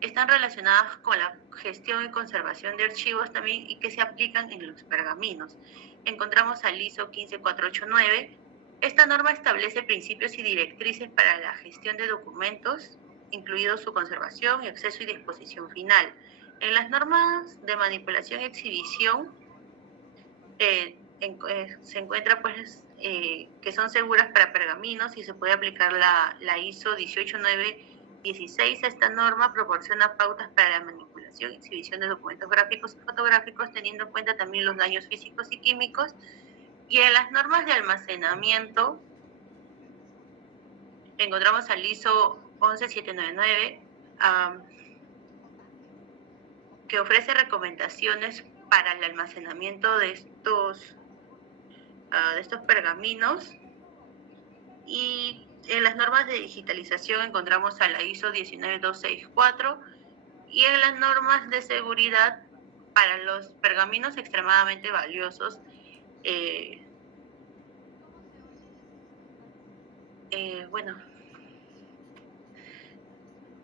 están relacionadas con la gestión y conservación de archivos también y que se aplican en los pergaminos. Encontramos al ISO 15489. Esta norma establece principios y directrices para la gestión de documentos, incluido su conservación, acceso y disposición final. En las normas de manipulación y exhibición se encuentra pues que son seguras para pergaminos y se puede aplicar la ISO 18916. Esta norma proporciona pautas para la manipulación y exhibición de documentos gráficos y fotográficos, teniendo en cuenta también los daños físicos y químicos. Y en las normas de almacenamiento encontramos al ISO 11799, que ofrece recomendaciones para el almacenamiento de estos pergaminos, y En las normas de digitalización encontramos a la ISO 19264 y en las normas de seguridad para los pergaminos extremadamente valiosos,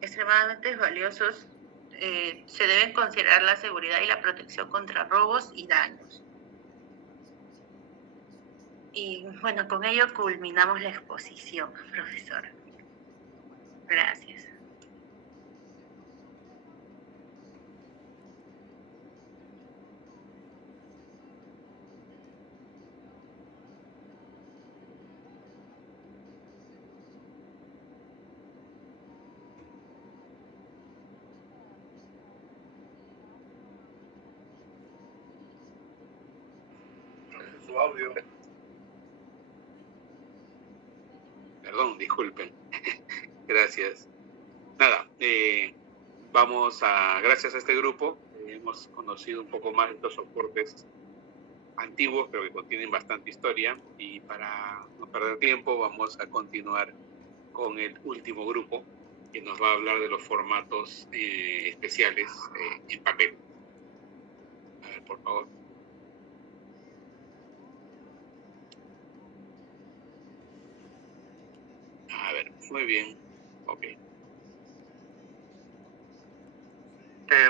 extremadamente valiosos, se deben considerar la seguridad y la protección contra robos y daños. Y bueno, con ello culminamos la exposición, profesor. Gracias. Su audio. Perdón, disculpen. Gracias. Nada, gracias a este grupo, hemos conocido un poco más de estos soportes antiguos, pero que contienen bastante historia, y para no perder tiempo vamos a continuar con el último grupo, que nos va a hablar de los formatos especiales en papel. A ver, por favor. A ver, muy bien. Ok.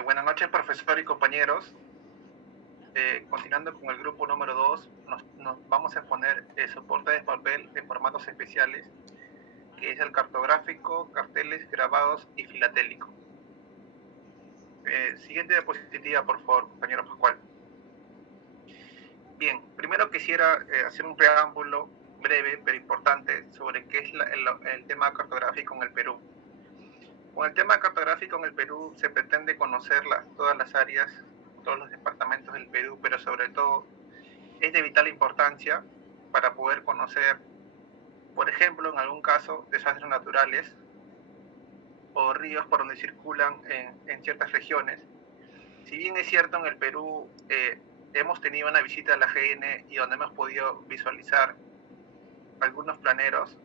Buenas noches, profesor y compañeros. Continuando con el grupo número 2, nos vamos a exponer el soporte de papel de formatos especiales, que es el cartográfico, carteles, grabados y filatélico. Siguiente diapositiva, por favor, compañero Pascual. Bien, primero quisiera hacer un preámbulo breve pero importante sobre qué es el tema cartográfico en el Perú. Con el tema cartográfico en el Perú se pretende conocer todas las áreas, todos los departamentos del Perú, pero sobre todo es de vital importancia para poder conocer, por ejemplo, en algún caso, desastres naturales o ríos por donde circulan en ciertas regiones. Si bien es cierto, en el Perú hemos tenido una visita a la GN y donde hemos podido visualizar algunos planeros,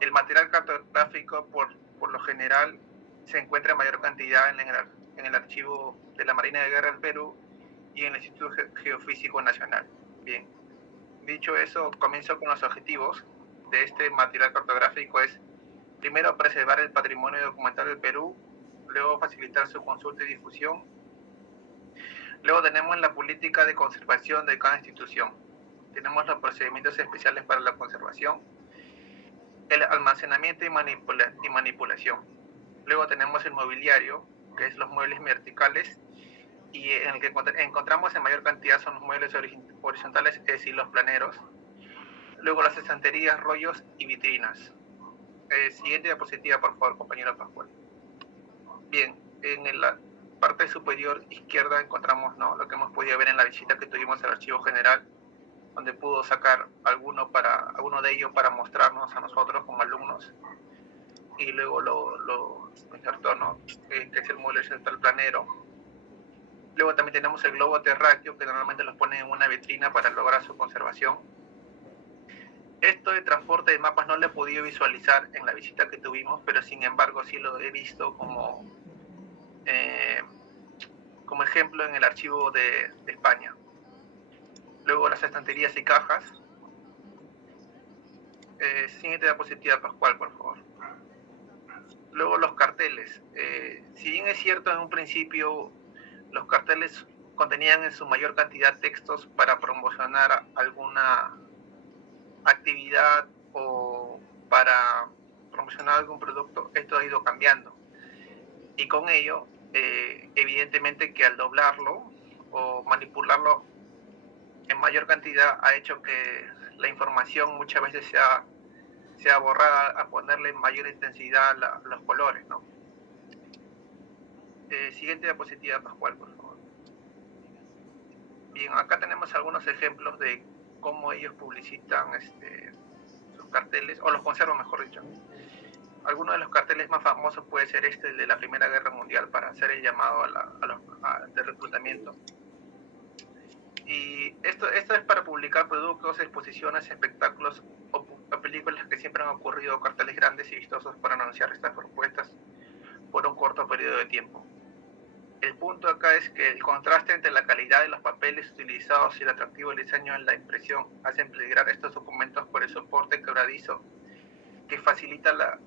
el material cartográfico por lo general se encuentra en mayor cantidad en el archivo de la Marina de Guerra del Perú y en el Instituto Geofísico Nacional. Bien, dicho eso, comienzo con los objetivos de este material cartográfico. Es primero preservar el patrimonio documental del Perú, luego facilitar su consulta y difusión. Luego tenemos la política de conservación de cada institución. Tenemos los procedimientos especiales para la conservación, el almacenamiento y manipulación. Luego tenemos el mobiliario, que es los muebles verticales, y en el que encontramos en mayor cantidad son los muebles horizontales, es decir, los planeros. Luego las estanterías, rollos y vitrinas. Siguiente diapositiva, por favor, compañero Pascual. Bien, en la parte superior izquierda encontramos, ¿no?, lo que hemos podido ver en la visita que tuvimos al Archivo General, donde pudo sacar alguno de ellos para mostrarnos a nosotros como alumnos, y luego lo insertó, ¿no?, que es el mueble central planero. Luego también tenemos el globo terráqueo, que normalmente los ponen en una vitrina para lograr su conservación. Esto de transporte de mapas no lo he podido visualizar en la visita que tuvimos, pero sin embargo sí lo he visto como ejemplo en el archivo de España. Luego las estanterías y cajas. Siguiente diapositiva, Pascual, por favor. Luego los carteles. Si bien es cierto, en un principio los carteles contenían en su mayor cantidad textos para promocionar alguna actividad o para promocionar algún producto, esto ha ido cambiando. Y con ello, evidentemente que al doblarlo o manipularlo en mayor cantidad ha hecho que la información muchas veces sea borrada, a ponerle mayor intensidad a los colores, ¿no? Siguiente diapositiva, Pascual, por favor. Bien, acá tenemos algunos ejemplos de cómo ellos publicitan sus carteles, o los conservan, mejor dicho. Algunos de los carteles más famosos puede ser el de la Primera Guerra Mundial, para hacer el llamado de reclutamiento. Y esto es para publicar productos, exposiciones, espectáculos o películas que siempre han ocurrido carteles grandes y vistosos para anunciar estas propuestas por un corto periodo de tiempo. El punto acá es que el contraste entre la calidad de los papeles utilizados y el atractivo diseño en la impresión hacen peligrar estos documentos por el soporte quebradizo que facilita la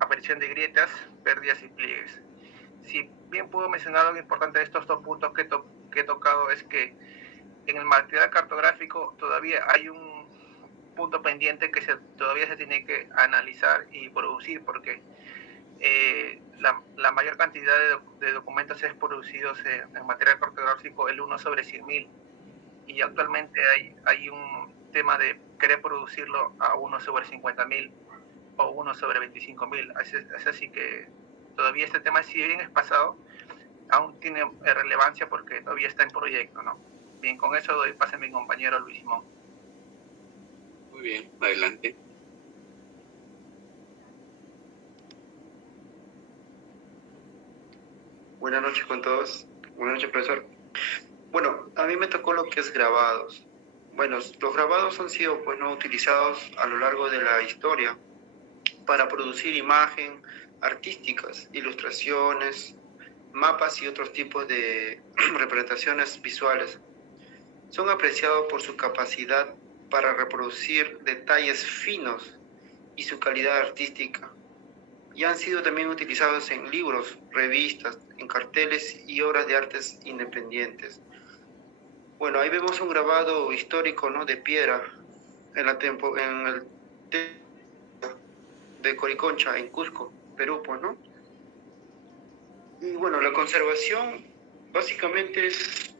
aparición de grietas, pérdidas y pliegues. Si bien puedo mencionar algo importante de estos dos puntos que he tocado, es que en el material cartográfico todavía hay un punto pendiente que todavía se tiene que analizar y producir, porque la mayor cantidad de documentos es producidos en material cartográfico el 1/100.000, y actualmente hay un tema de querer producirlo a 1/50.000 o 1/25.000. Es así que todavía este tema, si bien es pasado, aún tiene relevancia porque todavía está en proyecto, ¿no? Bien, con eso doy pase a mi compañero Luis Simón. Muy bien, adelante. Buenas noches con todos. Buenas noches, profesor. Bueno, a mí me tocó lo que es grabados. Bueno, los grabados han sido pues no utilizados a lo largo de la historia para producir imagen artísticas, ilustraciones, mapas y otros tipos de representaciones visuales. Son apreciados por su capacidad para reproducir detalles finos y su calidad artística. Y han sido también utilizados en libros, revistas, en carteles y obras de artes independientes. Bueno, ahí vemos un grabado histórico, ¿no?, de piedra en el templo de Coriconcha, en Cusco, Perú, pues, ¿no? Y bueno, la conservación básicamente es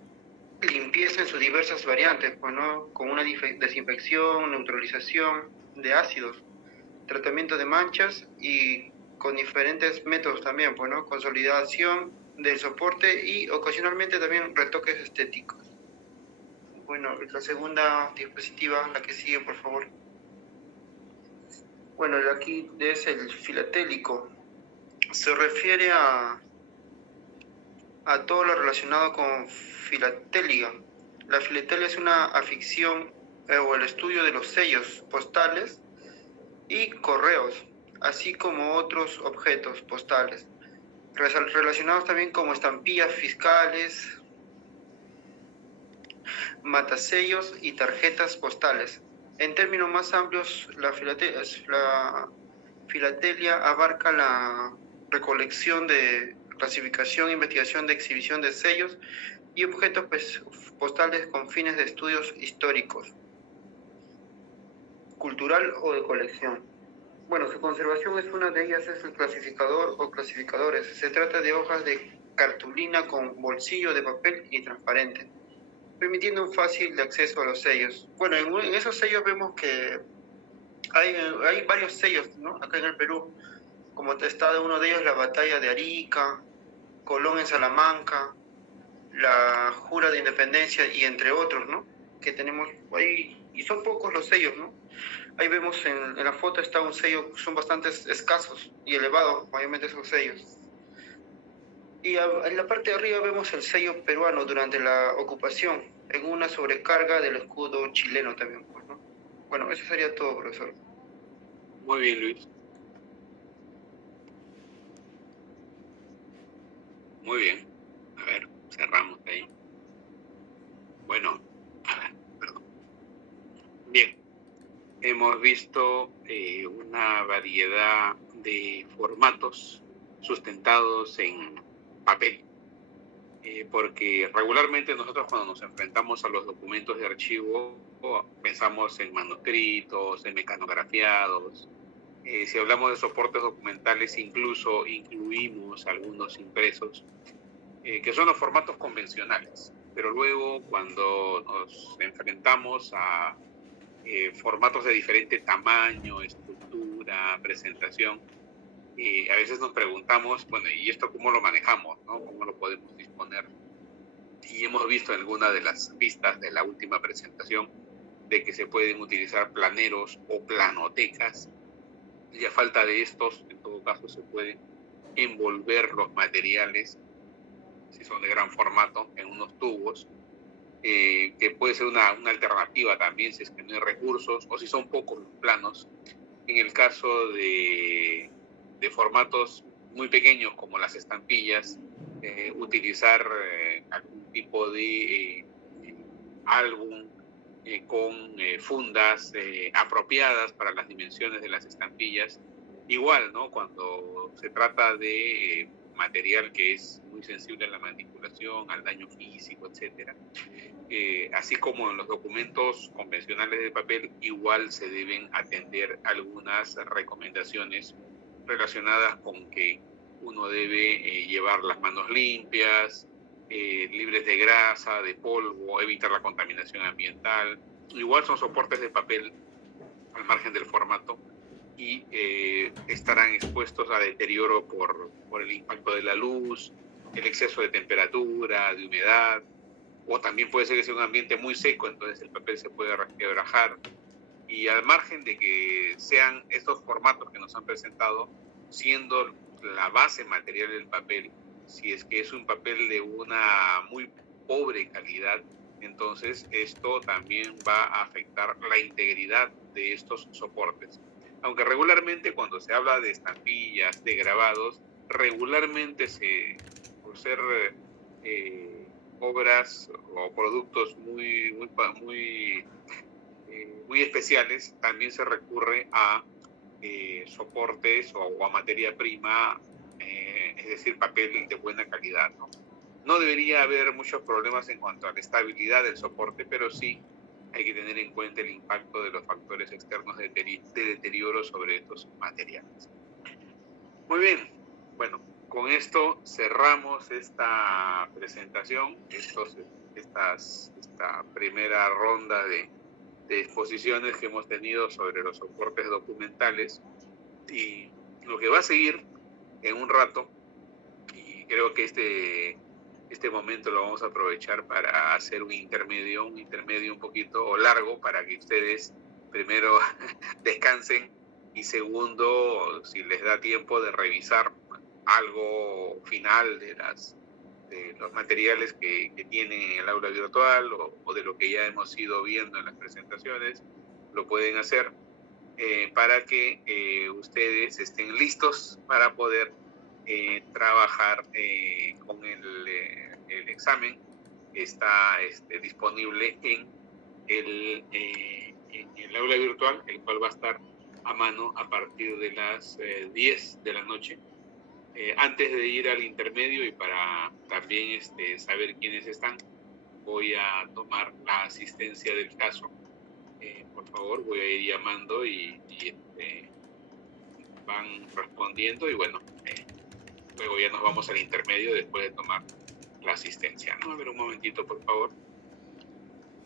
limpieza en sus diversas variantes, pues, ¿no?, con una desinfección, neutralización de ácidos, tratamiento de manchas y con diferentes métodos también, pues, ¿no?, consolidación del soporte y ocasionalmente también retoques estéticos. Bueno, la segunda diapositiva, la que sigue, por favor. Bueno, aquí es el filatélico. Se refiere a todo lo relacionado con filatelia. La filatelia es una afición o el estudio de los sellos postales y correos, así como otros objetos postales, relacionados también como estampillas fiscales, matasellos y tarjetas postales. En términos más amplios, la filatelia abarca la recolección de clasificación, investigación de exhibición de sellos y objetos postales con fines de estudios históricos, cultural o de colección. Bueno, su conservación es una de ellas, es el clasificador o clasificadores. Se trata de hojas de cartulina con bolsillo de papel y transparente, permitiendo un fácil de acceso a los sellos. Bueno, en esos sellos vemos que hay varios sellos, ¿no?, acá en el Perú. Como está uno de ellos, la batalla de Arica, Colón en Salamanca, la Jura de Independencia y entre otros, ¿no?, que tenemos ahí, y son pocos los sellos, ¿no? Ahí vemos en la foto está un sello, son bastante escasos y elevados, obviamente, esos sellos. Y en la parte de arriba vemos el sello peruano durante la ocupación, en una sobrecarga del escudo chileno también, pues, ¿no? Bueno, eso sería todo, profesor. Muy bien, Luis. Muy bien. A ver, cerramos ahí. Bueno, a ver, perdón. Bien. Hemos visto una variedad de formatos sustentados en papel, porque regularmente nosotros cuando nos enfrentamos a los documentos de archivo pensamos en manuscritos, en mecanografiados. Si hablamos de soportes documentales, incluso incluimos algunos impresos, que son los formatos convencionales. Pero luego, cuando nos enfrentamos a formatos de diferente tamaño, estructura, presentación, a veces nos preguntamos, bueno, ¿y esto cómo lo manejamos, no? ¿Cómo lo podemos disponer? Y hemos visto en alguna de las vistas de la última presentación de que se pueden utilizar planeros o planotecas, y a falta de estos, en todo caso, se pueden envolver los materiales, si son de gran formato, en unos tubos, que puede ser una alternativa también si es que no hay recursos o si son pocos los planos. En el caso de formatos muy pequeños como las estampillas, utilizar algún tipo de álbum con fundas apropiadas para las dimensiones de las estampillas. Igual, ¿no? Cuando se trata de material que es muy sensible a la manipulación, al daño físico, etcétera. Así como en los documentos convencionales de papel, igual se deben atender algunas recomendaciones relacionadas con que uno debe llevar las manos limpias, libres de grasa, de polvo, evitar la contaminación ambiental. Igual son soportes de papel al margen del formato y estarán expuestos a deterioro por el impacto de la luz, el exceso de temperatura, de humedad, o también puede ser que sea un ambiente muy seco, entonces el papel se puede resquebrajar. Y al margen de que sean estos formatos que nos han presentado, siendo la base material del papel, si es que es un papel de una muy pobre calidad, entonces esto también va a afectar la integridad de estos soportes. Aunque regularmente cuando se habla de estampillas, de grabados, regularmente por ser obras o productos muy especiales, también se recurre a soportes o a materia prima, es decir, papel de buena calidad, ¿no? No debería haber muchos problemas en cuanto a la estabilidad del soporte, pero sí hay que tener en cuenta el impacto de los factores externos de deterioro sobre estos materiales. Muy bien, bueno, con esto cerramos esta presentación, esta primera ronda de exposiciones que hemos tenido sobre los soportes documentales, y lo que va a seguir en un rato, y creo que este momento lo vamos a aprovechar para hacer un intermedio un poquito largo para que ustedes primero descansen y segundo, si les da tiempo, de revisar algo final de los materiales que tienen en el aula virtual o de lo que ya hemos ido viendo en las presentaciones, lo pueden hacer para que ustedes estén listos para poder trabajar con el examen que está disponible en el aula virtual, el cual va a estar a mano a partir de las 10 de la noche. Antes de ir al intermedio y para también saber quiénes están, voy a tomar la asistencia del caso. Por favor, voy a ir llamando y van respondiendo y bueno, luego ya nos vamos al intermedio después de tomar la asistencia, ¿no? A ver, un momentito, por favor.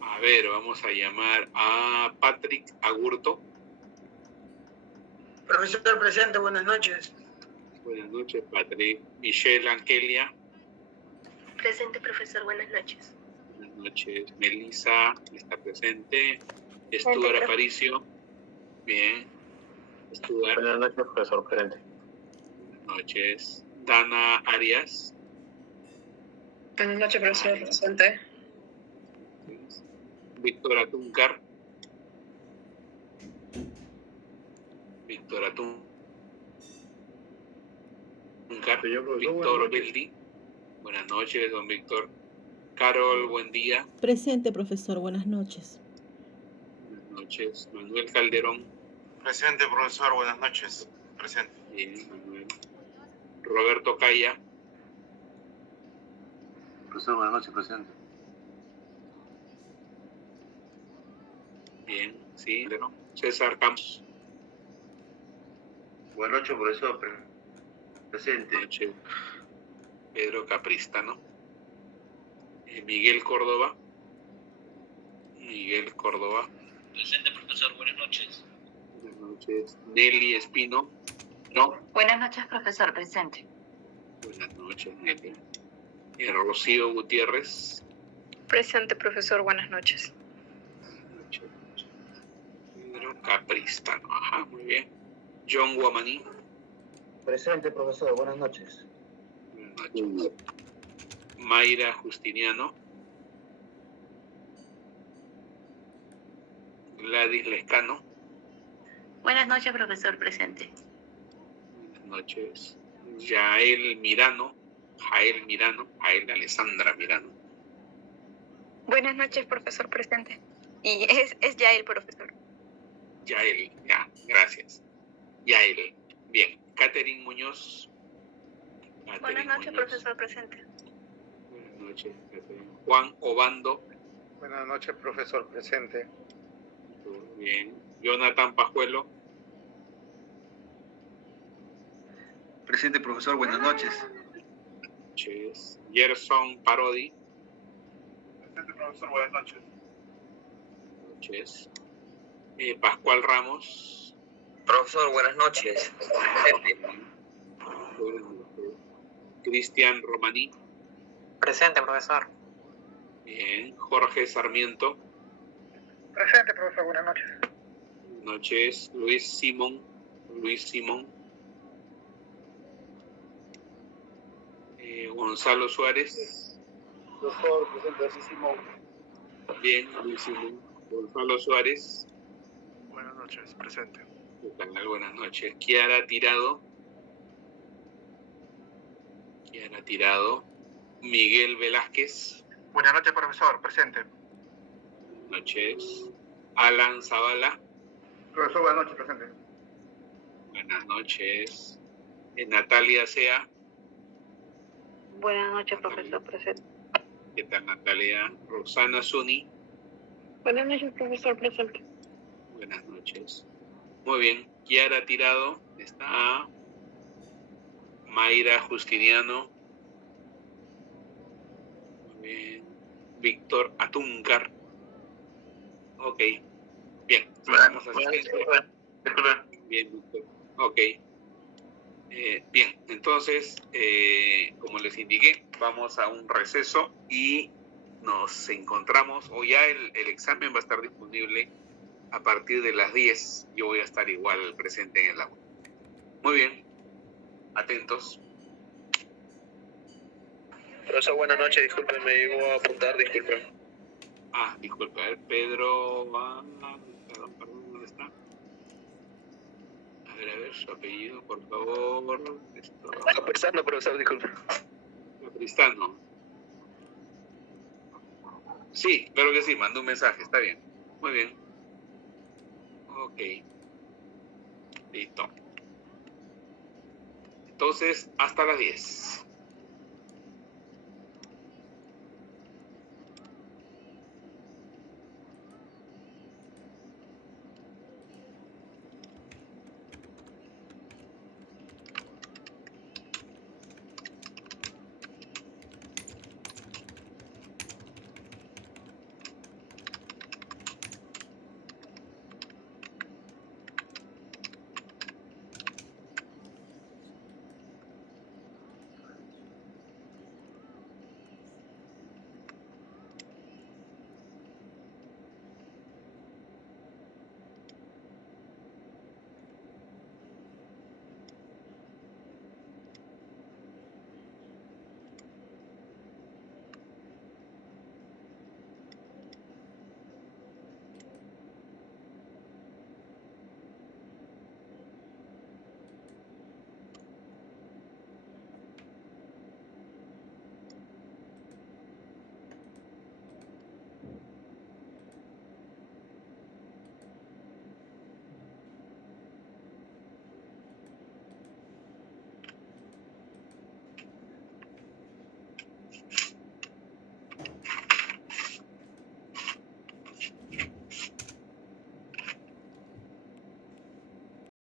A ver, vamos a llamar a Patrick Agurto. Profesor presente, buenas noches. Buenas noches, Patrick. Michelle Angelia. Presente, profesor, buenas noches. Buenas noches. Melissa está presente. Stuart Aparicio. Bien. Stuart. Buenas noches, profesor presente. Buenas noches. Dana Arias. Buenas noches, profesor presente. Víctor Atuncar. Víctor Atuncar. Víctor Beldi. Buenas noches, don Víctor. Carol, buen día. Presente, profesor. Buenas noches. Buenas noches. Manuel Calderón. Presente, profesor. Buenas noches. Presente. Bien, Manuel. Roberto Calla. Profesor, buenas noches, presente. Bien, sí. César Campos. Buenas noches, profesor. Presente. Buenas noches. Pedro Capristano. Miguel Córdoba. Miguel Córdoba. Presente, profesor. Buenas noches. Buenas noches. Nelly Espino. No. Buenas noches, profesor. Presente. Buenas noches, Nelly. Rocío Gutiérrez. Presente, profesor. Buenas noches. Buenas noches. Pedro Capristano. Ajá, muy bien. John Guamaní. Presente, profesor. Buenas noches. Buenas noches. Mayra Justiniano. Gladys Lescano. Buenas noches, profesor, presente. Buenas noches. Jael Mirano. Jael Alessandra Mirano. Buenas noches, profesor presente. Y es ya el profesor. Yael, ya, gracias. Yael, bien. Catherine Muñoz. Buenas noches, profesor presente. Buenas noches, Catherine. Juan Obando. Buenas noches, profesor presente. Bien. Jonathan Pajuelo. Presente, profesor, buenas noches. Buenas noches. Gerson Parodi. Presente, profesor, buenas noches. Buenas noches. Pascual Ramos. Profesor, buenas noches. Cristian Romaní. Presente, profesor. Bien. Jorge Sarmiento. Presente, profesor, buenas noches. Buenas noches. Luis Simón. Gonzalo Suárez. Profesor, presente, Luis Simón. Bien, Luis Simón. Gonzalo Suárez. Buenas noches, presente. ¿Qué tal? Buenas noches. Kiara Tirado. Miguel Velázquez. Buenas noches, profesor, presente. Buenas noches. Alan Zavala. Profesor, buenas noches, presente. Buenas noches. Natalia Sea. Buenas noches, profesor presente. ¿Qué tal, Natalia? Roxana Zuni. Buenas noches, profesor presente. Buenas noches. Muy bien. Kiara Tirado. Está Mayra Justiniano. Muy bien. Víctor Atúncar. Ok. Bien. Vamos a Bien, Víctor. Ok. Bien, entonces, como les indiqué, vamos a un receso y nos encontramos, o ya el examen va a estar disponible a partir de las 10. Yo voy a estar igual presente en el aula. Muy bien, atentos. Profesor, buenas noches, disculpe, me llegó a apuntar, disculpe. Disculpe, a ver, Pedro, perdón, ¿dónde está? A ver, su apellido, por favor. Sapristano, profesor, disculpe. Sapristano. Sí, claro que sí, mandó un mensaje, está bien. Muy bien. Ok. Listo. Entonces, hasta las 10.